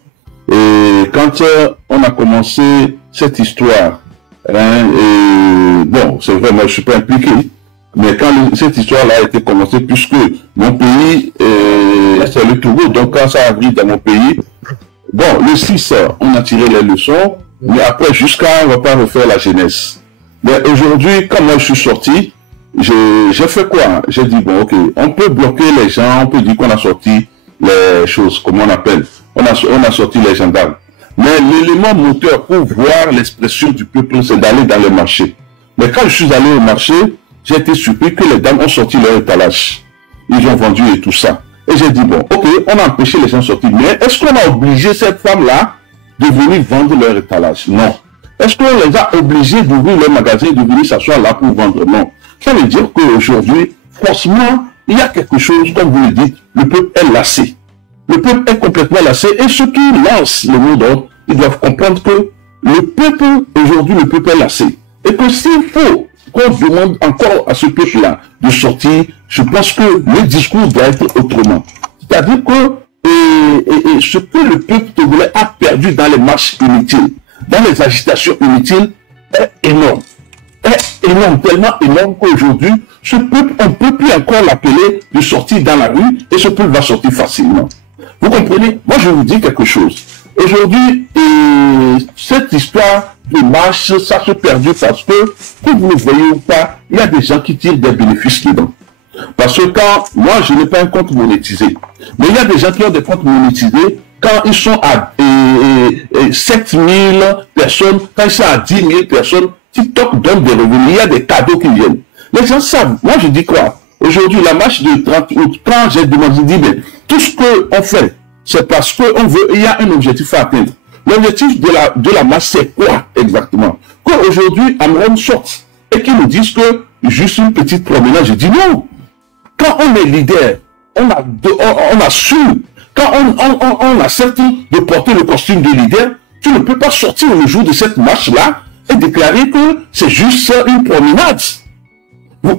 Et quand on a commencé cette histoire, et bon, c'est vrai, moi je suis pas impliqué, Mais quand cette histoire-là a été commencée, puisque mon pays, c'est le Togo, donc quand ça arrive dans mon pays, bon, le 6, on a tiré les leçons, mais après, jusqu'à, on ne va pas refaire la jeunesse. Mais aujourd'hui, quand moi je suis sorti, j'ai fait quoi? J'ai dit, bon, ok, on peut bloquer les gens, on peut dire qu'on a sorti les choses, comment on appelle, on a sorti les gendarmes. Mais l'élément moteur pour voir l'expression du peuple, c'est d'aller dans le marché. Mais quand je suis allé au marché, j'ai été surpris que les dames ont sorti leur étalage. Ils ont vendu et tout ça. Et j'ai dit, bon, ok, on a empêché les gens de sortir. Mais est-ce qu'on a obligé cette femme-là de venir vendre leur étalage? Non. Est-ce qu'on les a obligés d'ouvrir leur magasin et de venir s'asseoir là pour vendre? Non. Ça veut dire qu'aujourd'hui, forcément, il y a quelque chose, comme vous le dites, le peuple est lassé. Le peuple est complètement lassé. Et ceux qui lancent le mot d'ordre, ils doivent comprendre que le peuple, aujourd'hui, le peuple est lassé. Et que s'il faut qu'on demande encore à ce peuple-là de sortir, je pense que le discours doit être autrement. C'est-à-dire que ce que le peuple togolais a perdu dans les marches inutiles, dans les agitations inutiles, est énorme. Est énorme, tellement énorme qu'aujourd'hui, ce peuple, on ne peut plus encore l'appeler de sortir dans la rue et ce peuple va sortir facilement. Vous comprenez? Moi, je vous dis quelque chose. Aujourd'hui, cette histoire de marche, ça se perdu parce que vous ne voyez ou pas, il y a des gens qui tirent des bénéfices dedans. Parce que quand, moi, je n'ai pas un compte monétisé, mais il y a des gens qui ont des comptes monétisés, quand ils sont à 7000 personnes, quand ils sont à 10 000 personnes, TikTok donne des revenus, il y a des cadeaux qui viennent. Les gens savent. Moi, je dis quoi? Aujourd'hui, la marche de 30 août, quand j'ai demandé, je dis, mais tout ce qu'on fait, c'est parce qu'on veut, il y a un objectif à atteindre. L'objectif de la marche, c'est quoi exactement? Qu'aujourd'hui, Amron sorte et qu'ils nous disent que juste une petite promenade, je dis non. Quand on est leader, on a su, quand on accepte de porter le costume de leader, tu ne peux pas sortir le jour de cette marche-là et déclarer que c'est juste une promenade. Je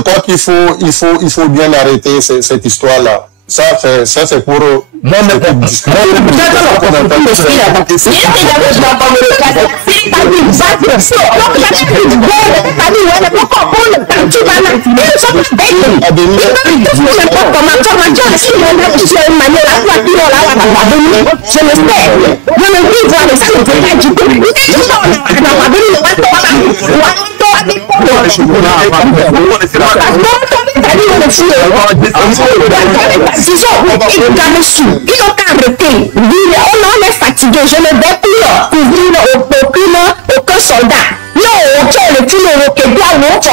crois qu'il faut bien arrêter cette histoire-là. Ça c'est pour ils ont qu'à arrêter. On est fatigué, je ne vais plus couvrir aucun soldat. Non, tu le tunnel au Québec, on va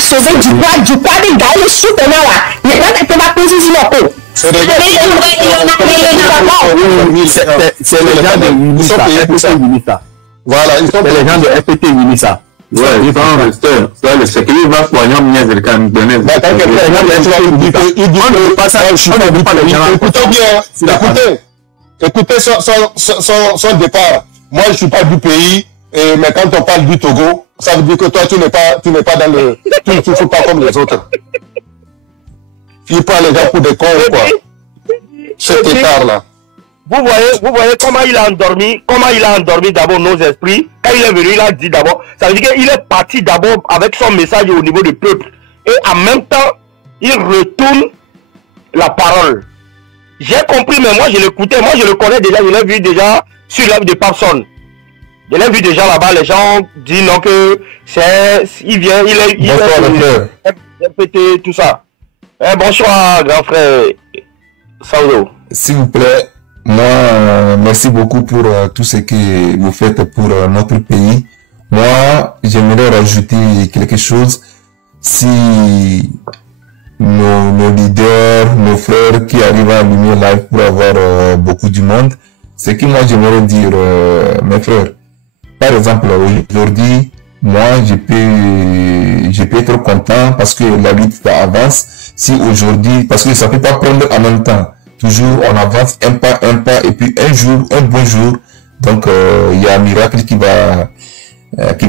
sauver du poids des gars, les soutenants là. Il y a des positions. C'est les gens de Unisa. Voilà, ils sont les gens de FPT Unisa. Ouais, ils sont resteurs. Ça, le sécurité va soigner mieux le Camerounais. Écoutez son départ. Moi, je ne suis pas du pays, mais quand on parle du Togo, ça veut dire que toi, tu n'es pas dans le... Tu ne fais pas comme les autres. Il prend les gens pour des cons, quoi. Cet écart-là. Vous voyez comment il a endormi d'abord nos esprits. Quand il est venu, il a dit d'abord, ça veut dire qu'il est parti d'abord avec son message au niveau du peuple. Et en même temps, il retourne la parole. J'ai compris, mais moi je l'écoutais, moi je le connais déjà, je l'ai vu déjà sur l'œuvre de Parson. Je l'ai vu déjà là-bas, les gens disent non que c'est, il vient, il est pété, tout ça. Bonsoir, grand frère Saudo. S'il vous plaît, moi, merci beaucoup pour tout ce que vous faites pour notre pays. Moi, j'aimerais rajouter quelque chose. Si nos leaders, nos frères qui arrivent à allumer live pour avoir beaucoup du monde, ce que moi j'aimerais dire, mes frères, par exemple, aujourd'hui, moi, je peux être content parce que la lutte avance. Si aujourd'hui, parce que ça peut pas prendre en même temps. Toujours, on avance un pas, et puis un bon jour, donc il y a un miracle qui va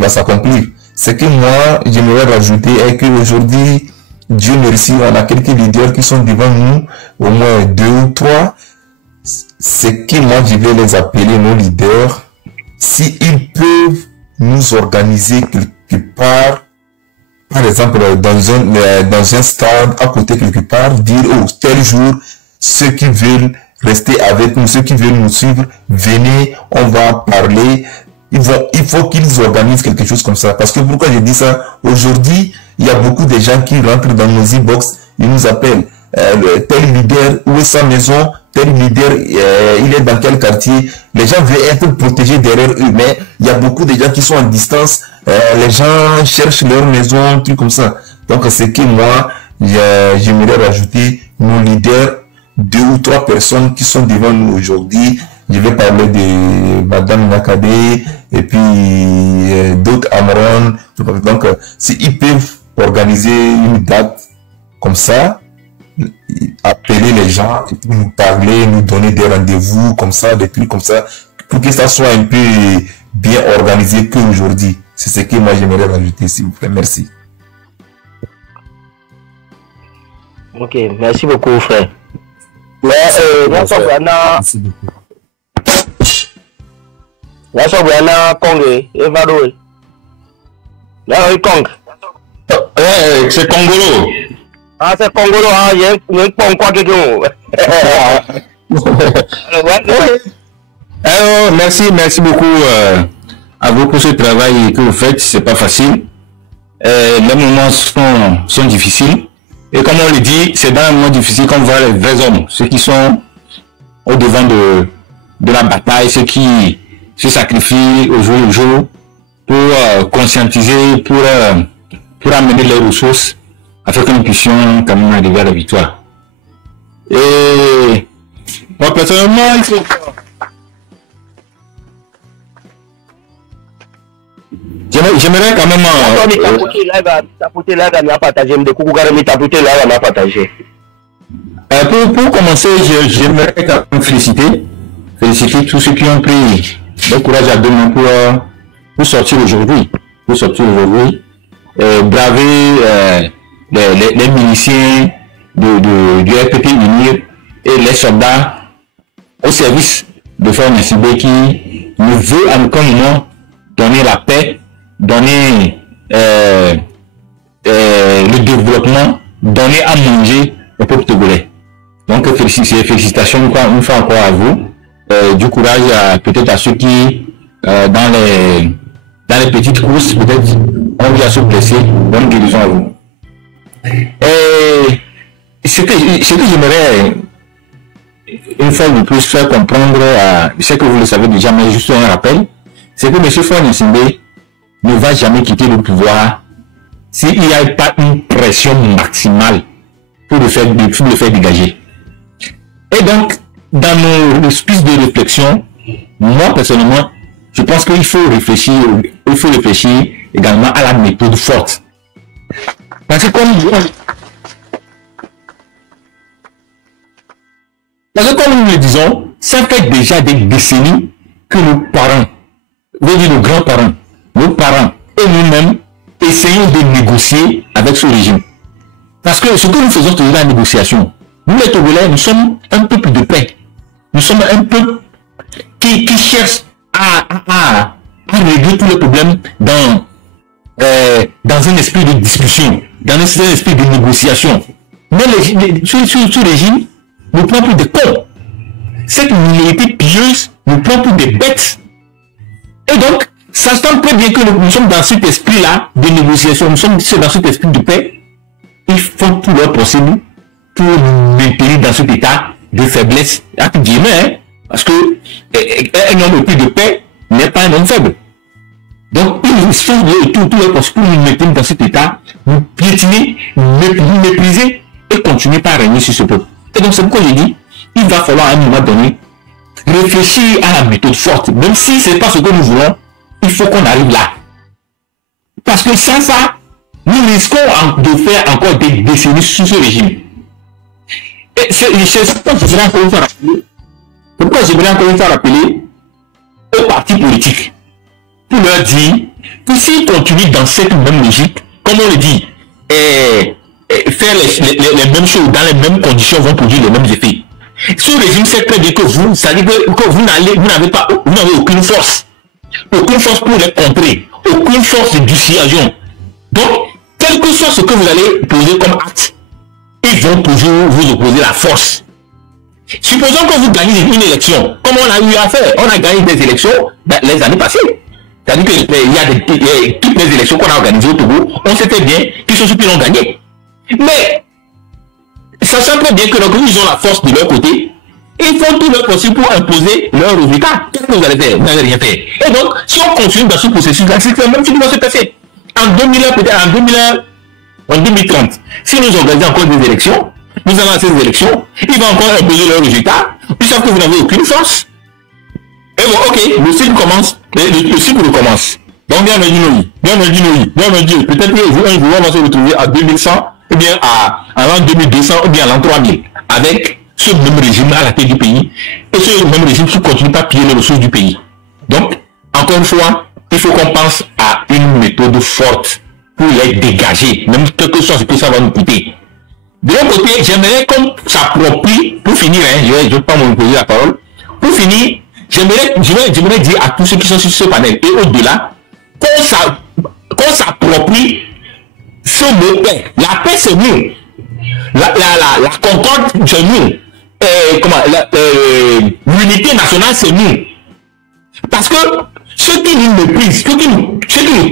s'accomplir. Ce que moi, j'aimerais rajouter est qu'aujourd'hui, Dieu merci, on a quelques leaders qui sont devant nous, au moins 2 ou 3. C'est que moi, je vais les appeler nos leaders. S'ils peuvent nous organiser quelque part par exemple, dans un stade à côté quelque part, dire, oh, tel jour, ceux qui veulent rester avec nous, ceux qui veulent nous suivre, venez, on va parler. Il faut qu'ils organisent quelque chose comme ça. Parce que pourquoi je dis ça? Aujourd'hui, il y a beaucoup de gens qui rentrent dans nos inbox, ils nous appellent. Tel leader, où est sa maison? Tel leader, il est dans quel quartier? Les gens veulent être protégés derrière eux, mais il y a beaucoup de gens qui sont en distance. Les gens cherchent leur maison, trucs comme ça. Donc, c'est que moi, j'aimerais rajouter nos leaders, 2 ou 3 personnes qui sont devant nous aujourd'hui. Je vais parler de Madame Nakade et puis d'autres Amron. Donc, s'ils peuvent organiser une date comme ça, appeler les gens et puis nous parler, nous donner des rendez-vous comme ça, des trucs comme ça, pour que ça soit un peu bien organisé qu'aujourd'hui. C'est ce que moi j'aimerais rajouter, s'il vous plaît. Merci. Ok, merci beaucoup, frère. Merci beaucoup. C'est Congolo. Ah, c'est Congolo, hein, il y a un pont quoi que merci beaucoup à vous pour ce travail que vous faites. C'est pas facile. Les moments sont difficiles. Et comme on le dit, c'est dans un moment difficile qu'on voit les vrais hommes, ceux qui sont au devant de la bataille, ceux qui se sacrifient au jour le jour pour conscientiser, pour amener les ressources afin que nous puissions quand même arriver à la victoire. Et moi personnellement, il faut... J'aimerais quand même... Pour commencer, j'aimerais quand même féliciter tous ceux qui ont pris le courage à deux mains pour sortir aujourd'hui. Braver les miliciens du RPP UNIR et les soldats au service de Frère Nassibé qui ne veut en aucun moment donner la paix, donner le développement, donner à manger au peuple togolais. Donc félicitations une fois encore à vous, du courage peut-être à ceux qui dans les petites courses peut-être ont eu à se blesser. Bonne guérison à vous. Ce que j'aimerais une fois de plus faire comprendre, je sais que vous le savez déjà, mais juste un rappel, c'est que M. Frère Nassibé ne va jamais quitter le pouvoir s'il n'y a pas une pression maximale pour le faire dégager. Et donc, dans nos pistes de réflexion, moi personnellement, je pense qu'il faut réfléchir également à la méthode forte. Parce que comme nous le disons, ça fait déjà des décennies que nos parents, nos grands-parents, nos parents et nous-mêmes essayons de négocier avec ce régime. Parce que ce que nous faisons toujours la négociation, nous les Togolais, nous sommes un peuple de paix. Nous sommes un peuple qui cherche à régler tous les problèmes dans un esprit de discussion, dans un esprit de négociation. Mais ce régime nous prend pour des cons. Cette minorité pieuse nous prend pour des bêtes. Et donc, sachant très bien que nous sommes dans cet esprit-là de négociation, nous sommes dans cet esprit de paix, ils font tout leur possible pour nous maintenir dans cet état de faiblesse, entre guillemets, parce que un homme épris de paix n'est pas un homme faible. Donc, ils font tout leur possible pour nous maintenir dans cet état, nous piétiner, nous mépriser et continuer par régner sur ce peuple. Et donc, c'est pourquoi je dis, il va falloir à un moment donné réfléchir à la méthode forte, même si c'est pas ce que nous voulons, il faut qu'on arrive là. Parce que sans ça, nous risquons de faire encore des décennies sous ce régime. Et c'est pourquoi j'aimerais encore une fois rappeler aux partis politiques pour leur dire que s'ils continuent dans cette même logique, comme on le dit, faire les mêmes choses dans les mêmes conditions vont produire les mêmes effets. Ce régime sait très bien que vous, ça veut dire que vous n'avez aucune force. Aucune force pour les contrer. Aucune force de dissuasion. Donc, quel que soit ce que vous allez poser comme acte, ils vont toujours vous opposer la force. Supposons que vous gagnez une élection, comme on a eu à faire. On a gagné des élections les années passées. C'est-à-dire qu'il y a toutes les élections qu'on a organisées au Togo, on sait très bien qu'ils sont ceux qui l'ont gagné. Mais, sachant très bien que donc, ils ont la force de leur côté, ils font tout leur possible pour imposer leurs résultats. Qu'est-ce que vous allez faire? Vous n'allez rien faire. Et donc, si on continue dans ce processus-là, c'est la même chose qui va se passer. En 2001, peut-être en 2030, si nous organisons encore des élections, nous allons à ces élections, ils vont encore imposer leurs résultats, ils savent que vous n'avez aucune force. Et bon, ok, le cycle commence, le cycle recommence. Donc, bien me dit, peut-être que vous, on va se retrouver à 2100, ou bien à l'an 2200, ou bien à l'an 3000, avec ce même régime à la tête du pays, et ce même régime qui continue à piller les ressources du pays. Donc, encore une fois, il faut qu'on pense à une méthode forte pour les dégager, même quelque chose que ça va nous coûter. De l'autre côté, j'aimerais qu'on s'approprie, pour finir, je vais pas me poser la parole, pour finir, j'aimerais dire à tous ceux qui sont sur ce panel et au-delà, qu'on s'approprie ce mot paix. La paix, c'est nous. La concorde, c'est nous. L'unité nationale, c'est nous. Parce que ceux qui nous méprisent, ceux qui nous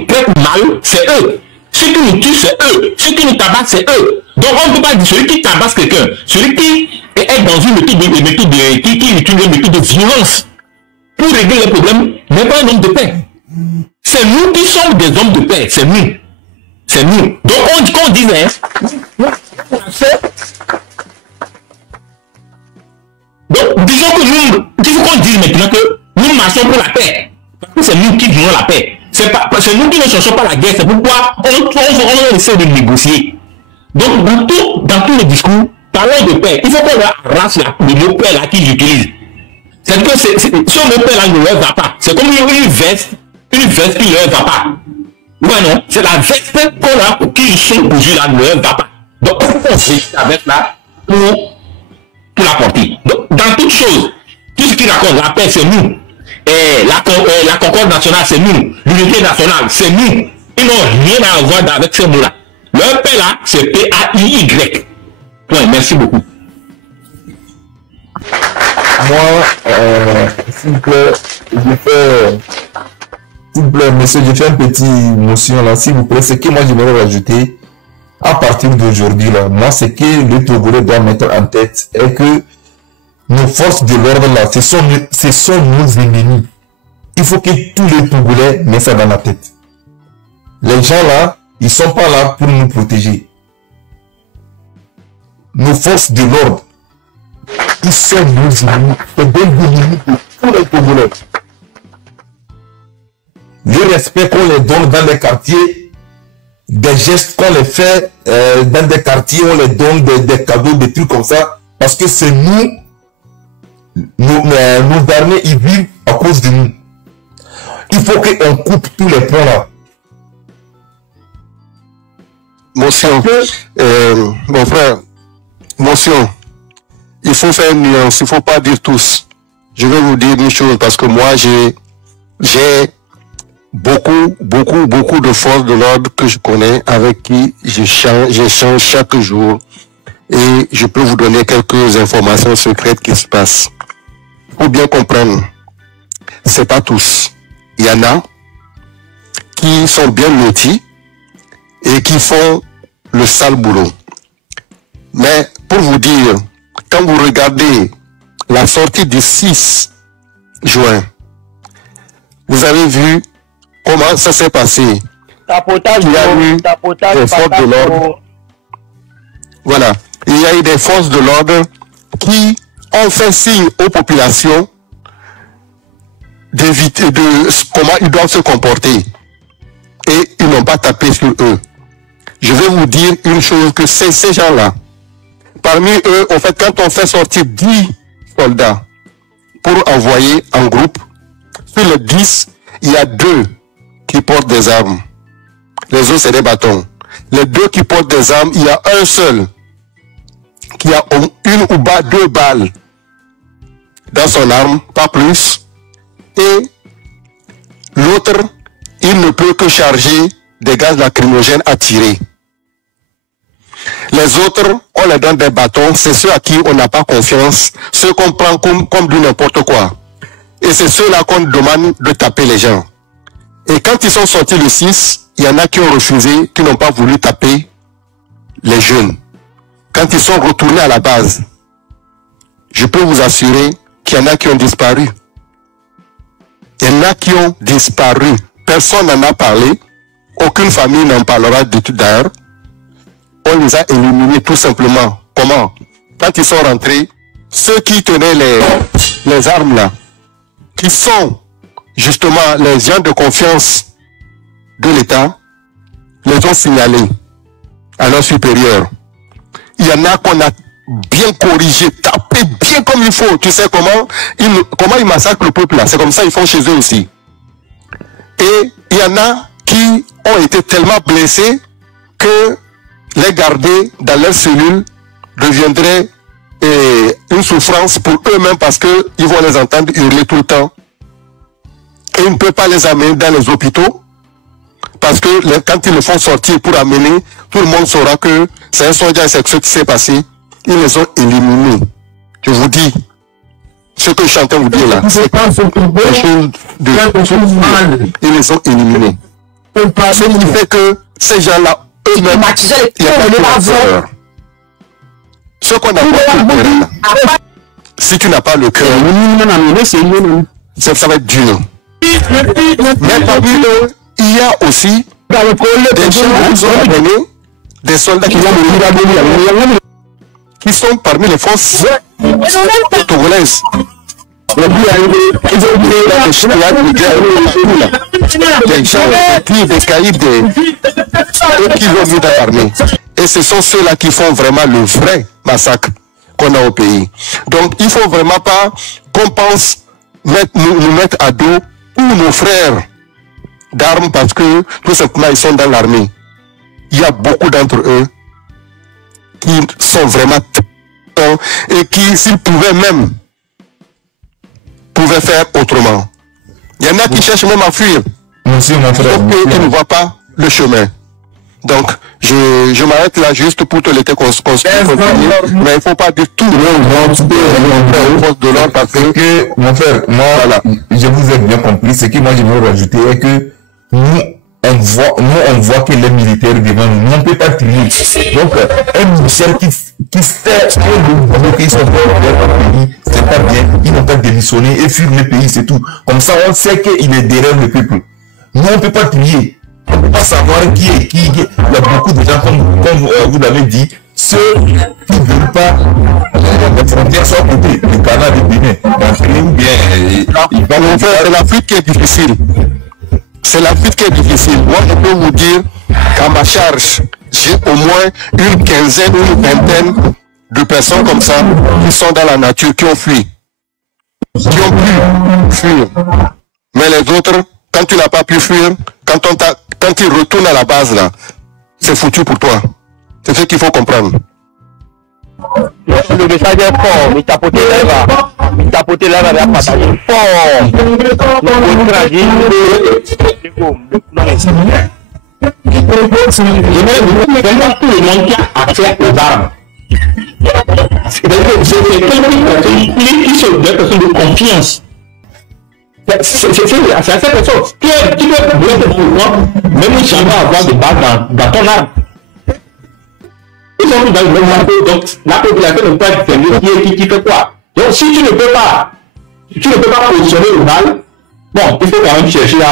traitent mal, c'est eux. Ceux qui nous tuent, c'est eux. Ceux qui nous tabassent, c'est eux. Donc on ne peut pas dire celui qui tabasse quelqu'un, celui qui est dans une méthode qui utilise une méthode de violence pour régler les problèmes, n'est pas un homme de paix. C'est nous qui sommes des hommes de paix, c'est nous. C'est nous. Donc on dit, donc disons que nous, il faut qu'on dise maintenant que nous marchons pour la paix. Parce que c'est nous qui voulons la paix. C'est nous qui ne cherchons pas la guerre, c'est pourquoi on essaie de négocier. Donc dans tous les discours, parlons de paix. Il faut qu'on rase le mot paix là qu'ils utilisent. C'est que ce mot paix là ne leur va pas. C'est comme une veste qui ne leur va pas. Ouais, non, c'est la veste qu'on a qui sont cousus là ne leur va pas. Donc il faut qu'on se la veste là pour la porter. Donc dans toutes choses, tout ce qui raconte la paix, c'est nous. Et la concorde nationale, c'est nous. L'unité nationale, c'est nous. Ils n'ont rien à voir avec ce mot-là. Leur paix là, c'est P-A-I-Y. Ouais, merci beaucoup. Moi, s'il vous plaît, monsieur, je fais une petite motion là, s'il vous plaît. Ce que moi j'aimerais rajouter, à partir d'aujourd'hui là, moi, ce que le Togolais doit mettre en tête est que nos forces de l'ordre là, ce sont nos ennemis. Il faut que tous les Togolais mettent ça dans la tête. Les gens là, ils sont pas là pour nous protéger. Nos forces de l'ordre, ils sont nos ennemis. C'est des ennemis de tous les Togolais. Le respect qu'on les donne dans les quartiers, des gestes qu'on les fait dans des quartiers, on les donne des cadeaux, des trucs comme ça, parce que c'est nous. Nos armées, ils vivent à cause de nous. Il faut qu'on coupe tous les ponts là. Motion, mon frère, motion, il faut faire une nuance, il ne faut pas dire tous. Je vais vous dire une chose parce que moi j'ai beaucoup de forces de l'ordre que je connais, avec qui j'échange chaque jour, et je peux vous donner quelques informations secrètes qui se passent. Pour bien comprendre, c'est pas tous. Il y en a qui sont bien lotis et qui font le sale boulot. Mais pour vous dire, quand vous regardez la sortie du 6 juin, vous avez vu comment ça s'est passé. Il y a eu des forces de l'ordre. Voilà. Il y a eu des forces de l'ordre qui ont fait signe aux populations d'éviter comment ils doivent se comporter. Et ils n'ont pas tapé sur eux. Je vais vous dire une chose, que c'est ces gens-là. Parmi eux, en fait, quand on fait sortir 10 soldats pour envoyer en groupe, sur les 10, il y a 2 qui portent des armes. Les autres, c'est des bâtons. Les 2 qui portent des armes, il y a un seul qui a une ou 2 balles dans son arme, pas plus. Et l'autre, il ne peut que charger des gaz lacrymogènes à tirer. Les autres, on leur donne des bâtons, c'est ceux à qui on n'a pas confiance, ceux qu'on prend comme du n'importe quoi. Et c'est ceux-là qu'on demande de taper les gens. Et quand ils sont sortis le 6, il y en a qui ont refusé, qui n'ont pas voulu taper les jeunes. Quand ils sont retournés à la base, je peux vous assurer qu'il y en a qui ont disparu. Il y en a qui ont disparu. Personne n'en a parlé. Aucune famille n'en parlera de tout d'ailleurs. On les a éliminés tout simplement. Comment? Quand ils sont rentrés, ceux qui tenaient les armes là, qui sont justement les gens de confiance de l'État, les ont signalés à leurs supérieurs. Il y en a qu'on a bien corrigé, tapé bien comme il faut. Tu sais comment ils massacrent le peuple là. C'est comme ça ils font chez eux aussi. Et il y en a qui ont été tellement blessés que les garder dans leur cellule deviendrait une souffrance pour eux-mêmes parce qu'ils vont les entendre hurler tout le temps. Et ils ne peuvent pas les amener dans les hôpitaux parce que quand ils le font sortir pour amener, tout le monde saura que c'est un soldat et c'est ce qui s'est passé. Ils les ont éliminés. Je vous dis, ce que je suis en train de vous dire là, c'est quelque chose de... Ils les ont éliminés. Ce qui fait que ces gens-là, eux-mêmes, il n'y a pas de cœur. Ce qu'on a pas, si tu n'as pas le cœur, ça va être dur. Mais parmi eux, il y a aussi des gens qui ont abonnés, des soldats qui sont parmi les forces togolaises. Des gens, des caïds, qui l'ont mis dans l'armée. Et ce sont ceux-là qui font vraiment le vrai massacre qu'on a au pays. Donc, il ne faut vraiment pas qu'on pense nous mettre à dos tous nos frères d'armes parce que tout simplement ils sont dans l'armée. Il y a beaucoup d'entre eux qui sont vraiment et qui, s'ils pouvaient même, pouvaient faire autrement. Il y en a qui cherchent même à fuir. Monsieur mon frère. Ils ne voient pas le chemin. Donc, je m'arrête là juste pour te laisser construire. Mais il ne faut pas dire tout. Parce que, mon frère, moi, voilà, je vous ai bien compris. Ce que moi je veux rajouter est que nous, on voit que les militaires devant nous, on ne peut pas trier. Donc, un militaire qui sait que le pays sont dans le pays, c'est pas bien, ils n'ont pas démissionné et fuir le pays, c'est tout. Comme ça, on sait qu'il est derrière le peuple. Nous, on ne peut pas trier. On ne peut pas savoir qui est qui. Il y a beaucoup de gens, comme vous l'avez dit, ceux qui ne veulent pas les frontières soient coupées. Le Canada est Bénin. C'est l'Afrique qui est difficile. C'est l'Afrique qui est difficile. Moi, je peux vous dire qu'à ma charge, j'ai au moins une quinzaine ou une vingtaine de personnes comme ça qui sont dans la nature, qui ont fui. Qui ont pu fuir. Mais les autres, quand tu n'as pas pu fuir, quand ils retournent à la base là, c'est foutu pour toi. C'est ce qu'il faut comprendre. Le message est fort, il tapote là, va partager fort. Vraiment tout le monde qui a accès aux armes. C'est des personnes de confiance. C'est à cette personne qui peut bloquer pour moi, même jamais avoir de balles dans ton arme. Ils sont tous dans le même marteau, donc la population ne peut pas déterminer qui fait quoi. Donc si tu ne peux pas positionner le mal, bon, il faut quand même chercher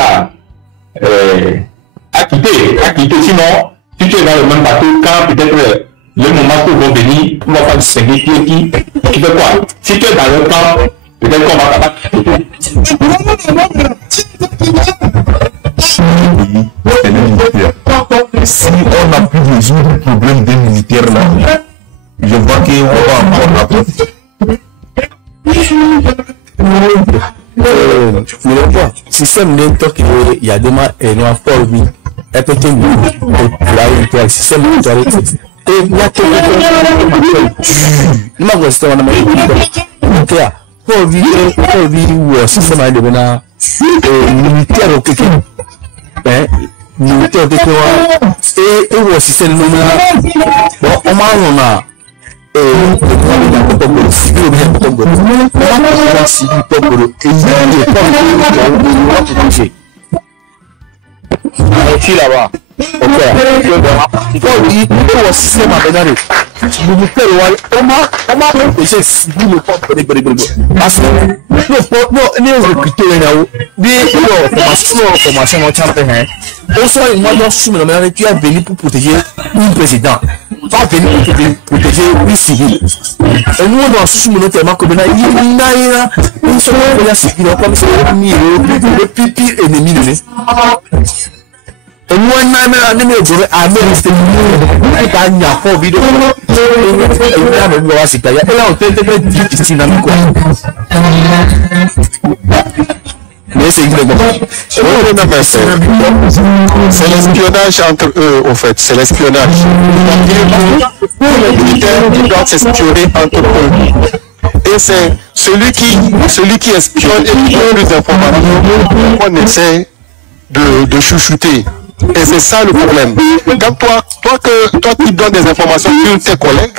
à quitter. Sinon, si tu es dans le même bateau, quand peut-être le moment où vont venir, on va pas distinguer qui fait quoi. Si tu es dans le camp, peut-être qu'on va pas si on a pu résoudre le problème des militaires là, je vois qu'on va encore apprendre. Système d'intérêt il y a des mois et nous avons pas oublié. Et peut-être que là, système d'intérêt. Et il y a pour vivre système militaire au Kéké. Militaire de et aussi c'est le nom bon on m'a ici là-bas. Ok. Il faut dire que c'est ma bénare. Vous me faites on m'a empêché civil le peuple parce que non recruter là bien formation on tient hein. On soit moi dans sous le manière tu as venu pour protéger un président. Pas venir pour protéger les civils. Et nous on doit sous le tellement que maintenant il y a une seule civil comme c'est le pire ennemi de nous. Et nous, on a même c'est il y a fort vidéo. Et là, on peut être difficile quoi. Mais c'est c'est l'espionnage entre eux, en fait. C'est l'espionnage. Les militaires doivent s'espionner entre eux. Et c'est celui qui espionne et qui donne plus d'informations qu'on essaie de chouchouter. Et c'est ça le problème. Quand toi qui donnes des informations sur tes collègues,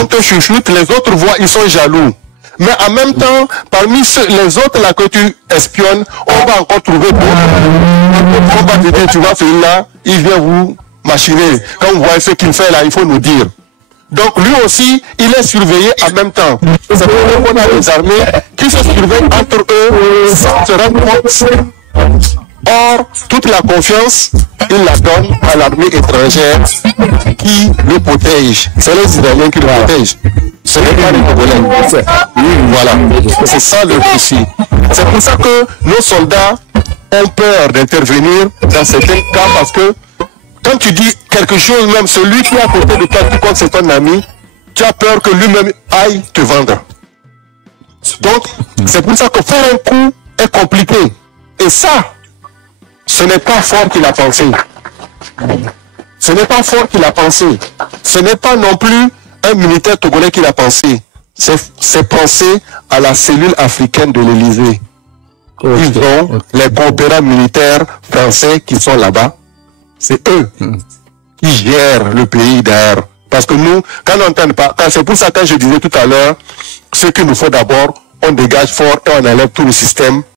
on te chouchoute, les autres voient, ils sont jaloux. Mais en même temps, parmi les autres là que tu espionnes, on va encore trouver d'autres. On va te dire, tu vois, celui-là, il vient vous machiner. Quand vous voyez ce qu'il fait là, il faut nous dire. Donc lui aussi, il est surveillé en même temps. C'est pour qu'on a les armées qui se surveillent entre eux sans se rendre compte. Or, toute la confiance, il la donne à l'armée étrangère qui le protège. C'est les Israéliens qui le protègent. Ce n'est pas les Congolais. Voilà. C'est ça le souci. C'est pour ça que nos soldats ont peur d'intervenir dans certains cas parce que quand tu dis quelque chose, même celui qui est à côté de toi, tu crois que c'est ton ami, tu as peur que lui-même aille te vendre. Donc, c'est pour ça que faire un coup est compliqué. Et ça, ce n'est pas Fort qui l'a pensé. Ce n'est pas Fort qui l'a pensé. Ce n'est pas non plus un militaire togolais qui l'a pensé. C'est pensé à la cellule africaine de l'Élysée. Ils ont les coopérants militaires français qui sont là-bas. C'est eux qui gèrent le pays d'ailleurs. Parce que nous, quand on n'entend pas, c'est pour ça que je disais tout à l'heure, ce qu'il nous faut d'abord, on dégage Fort et on enlève tout le système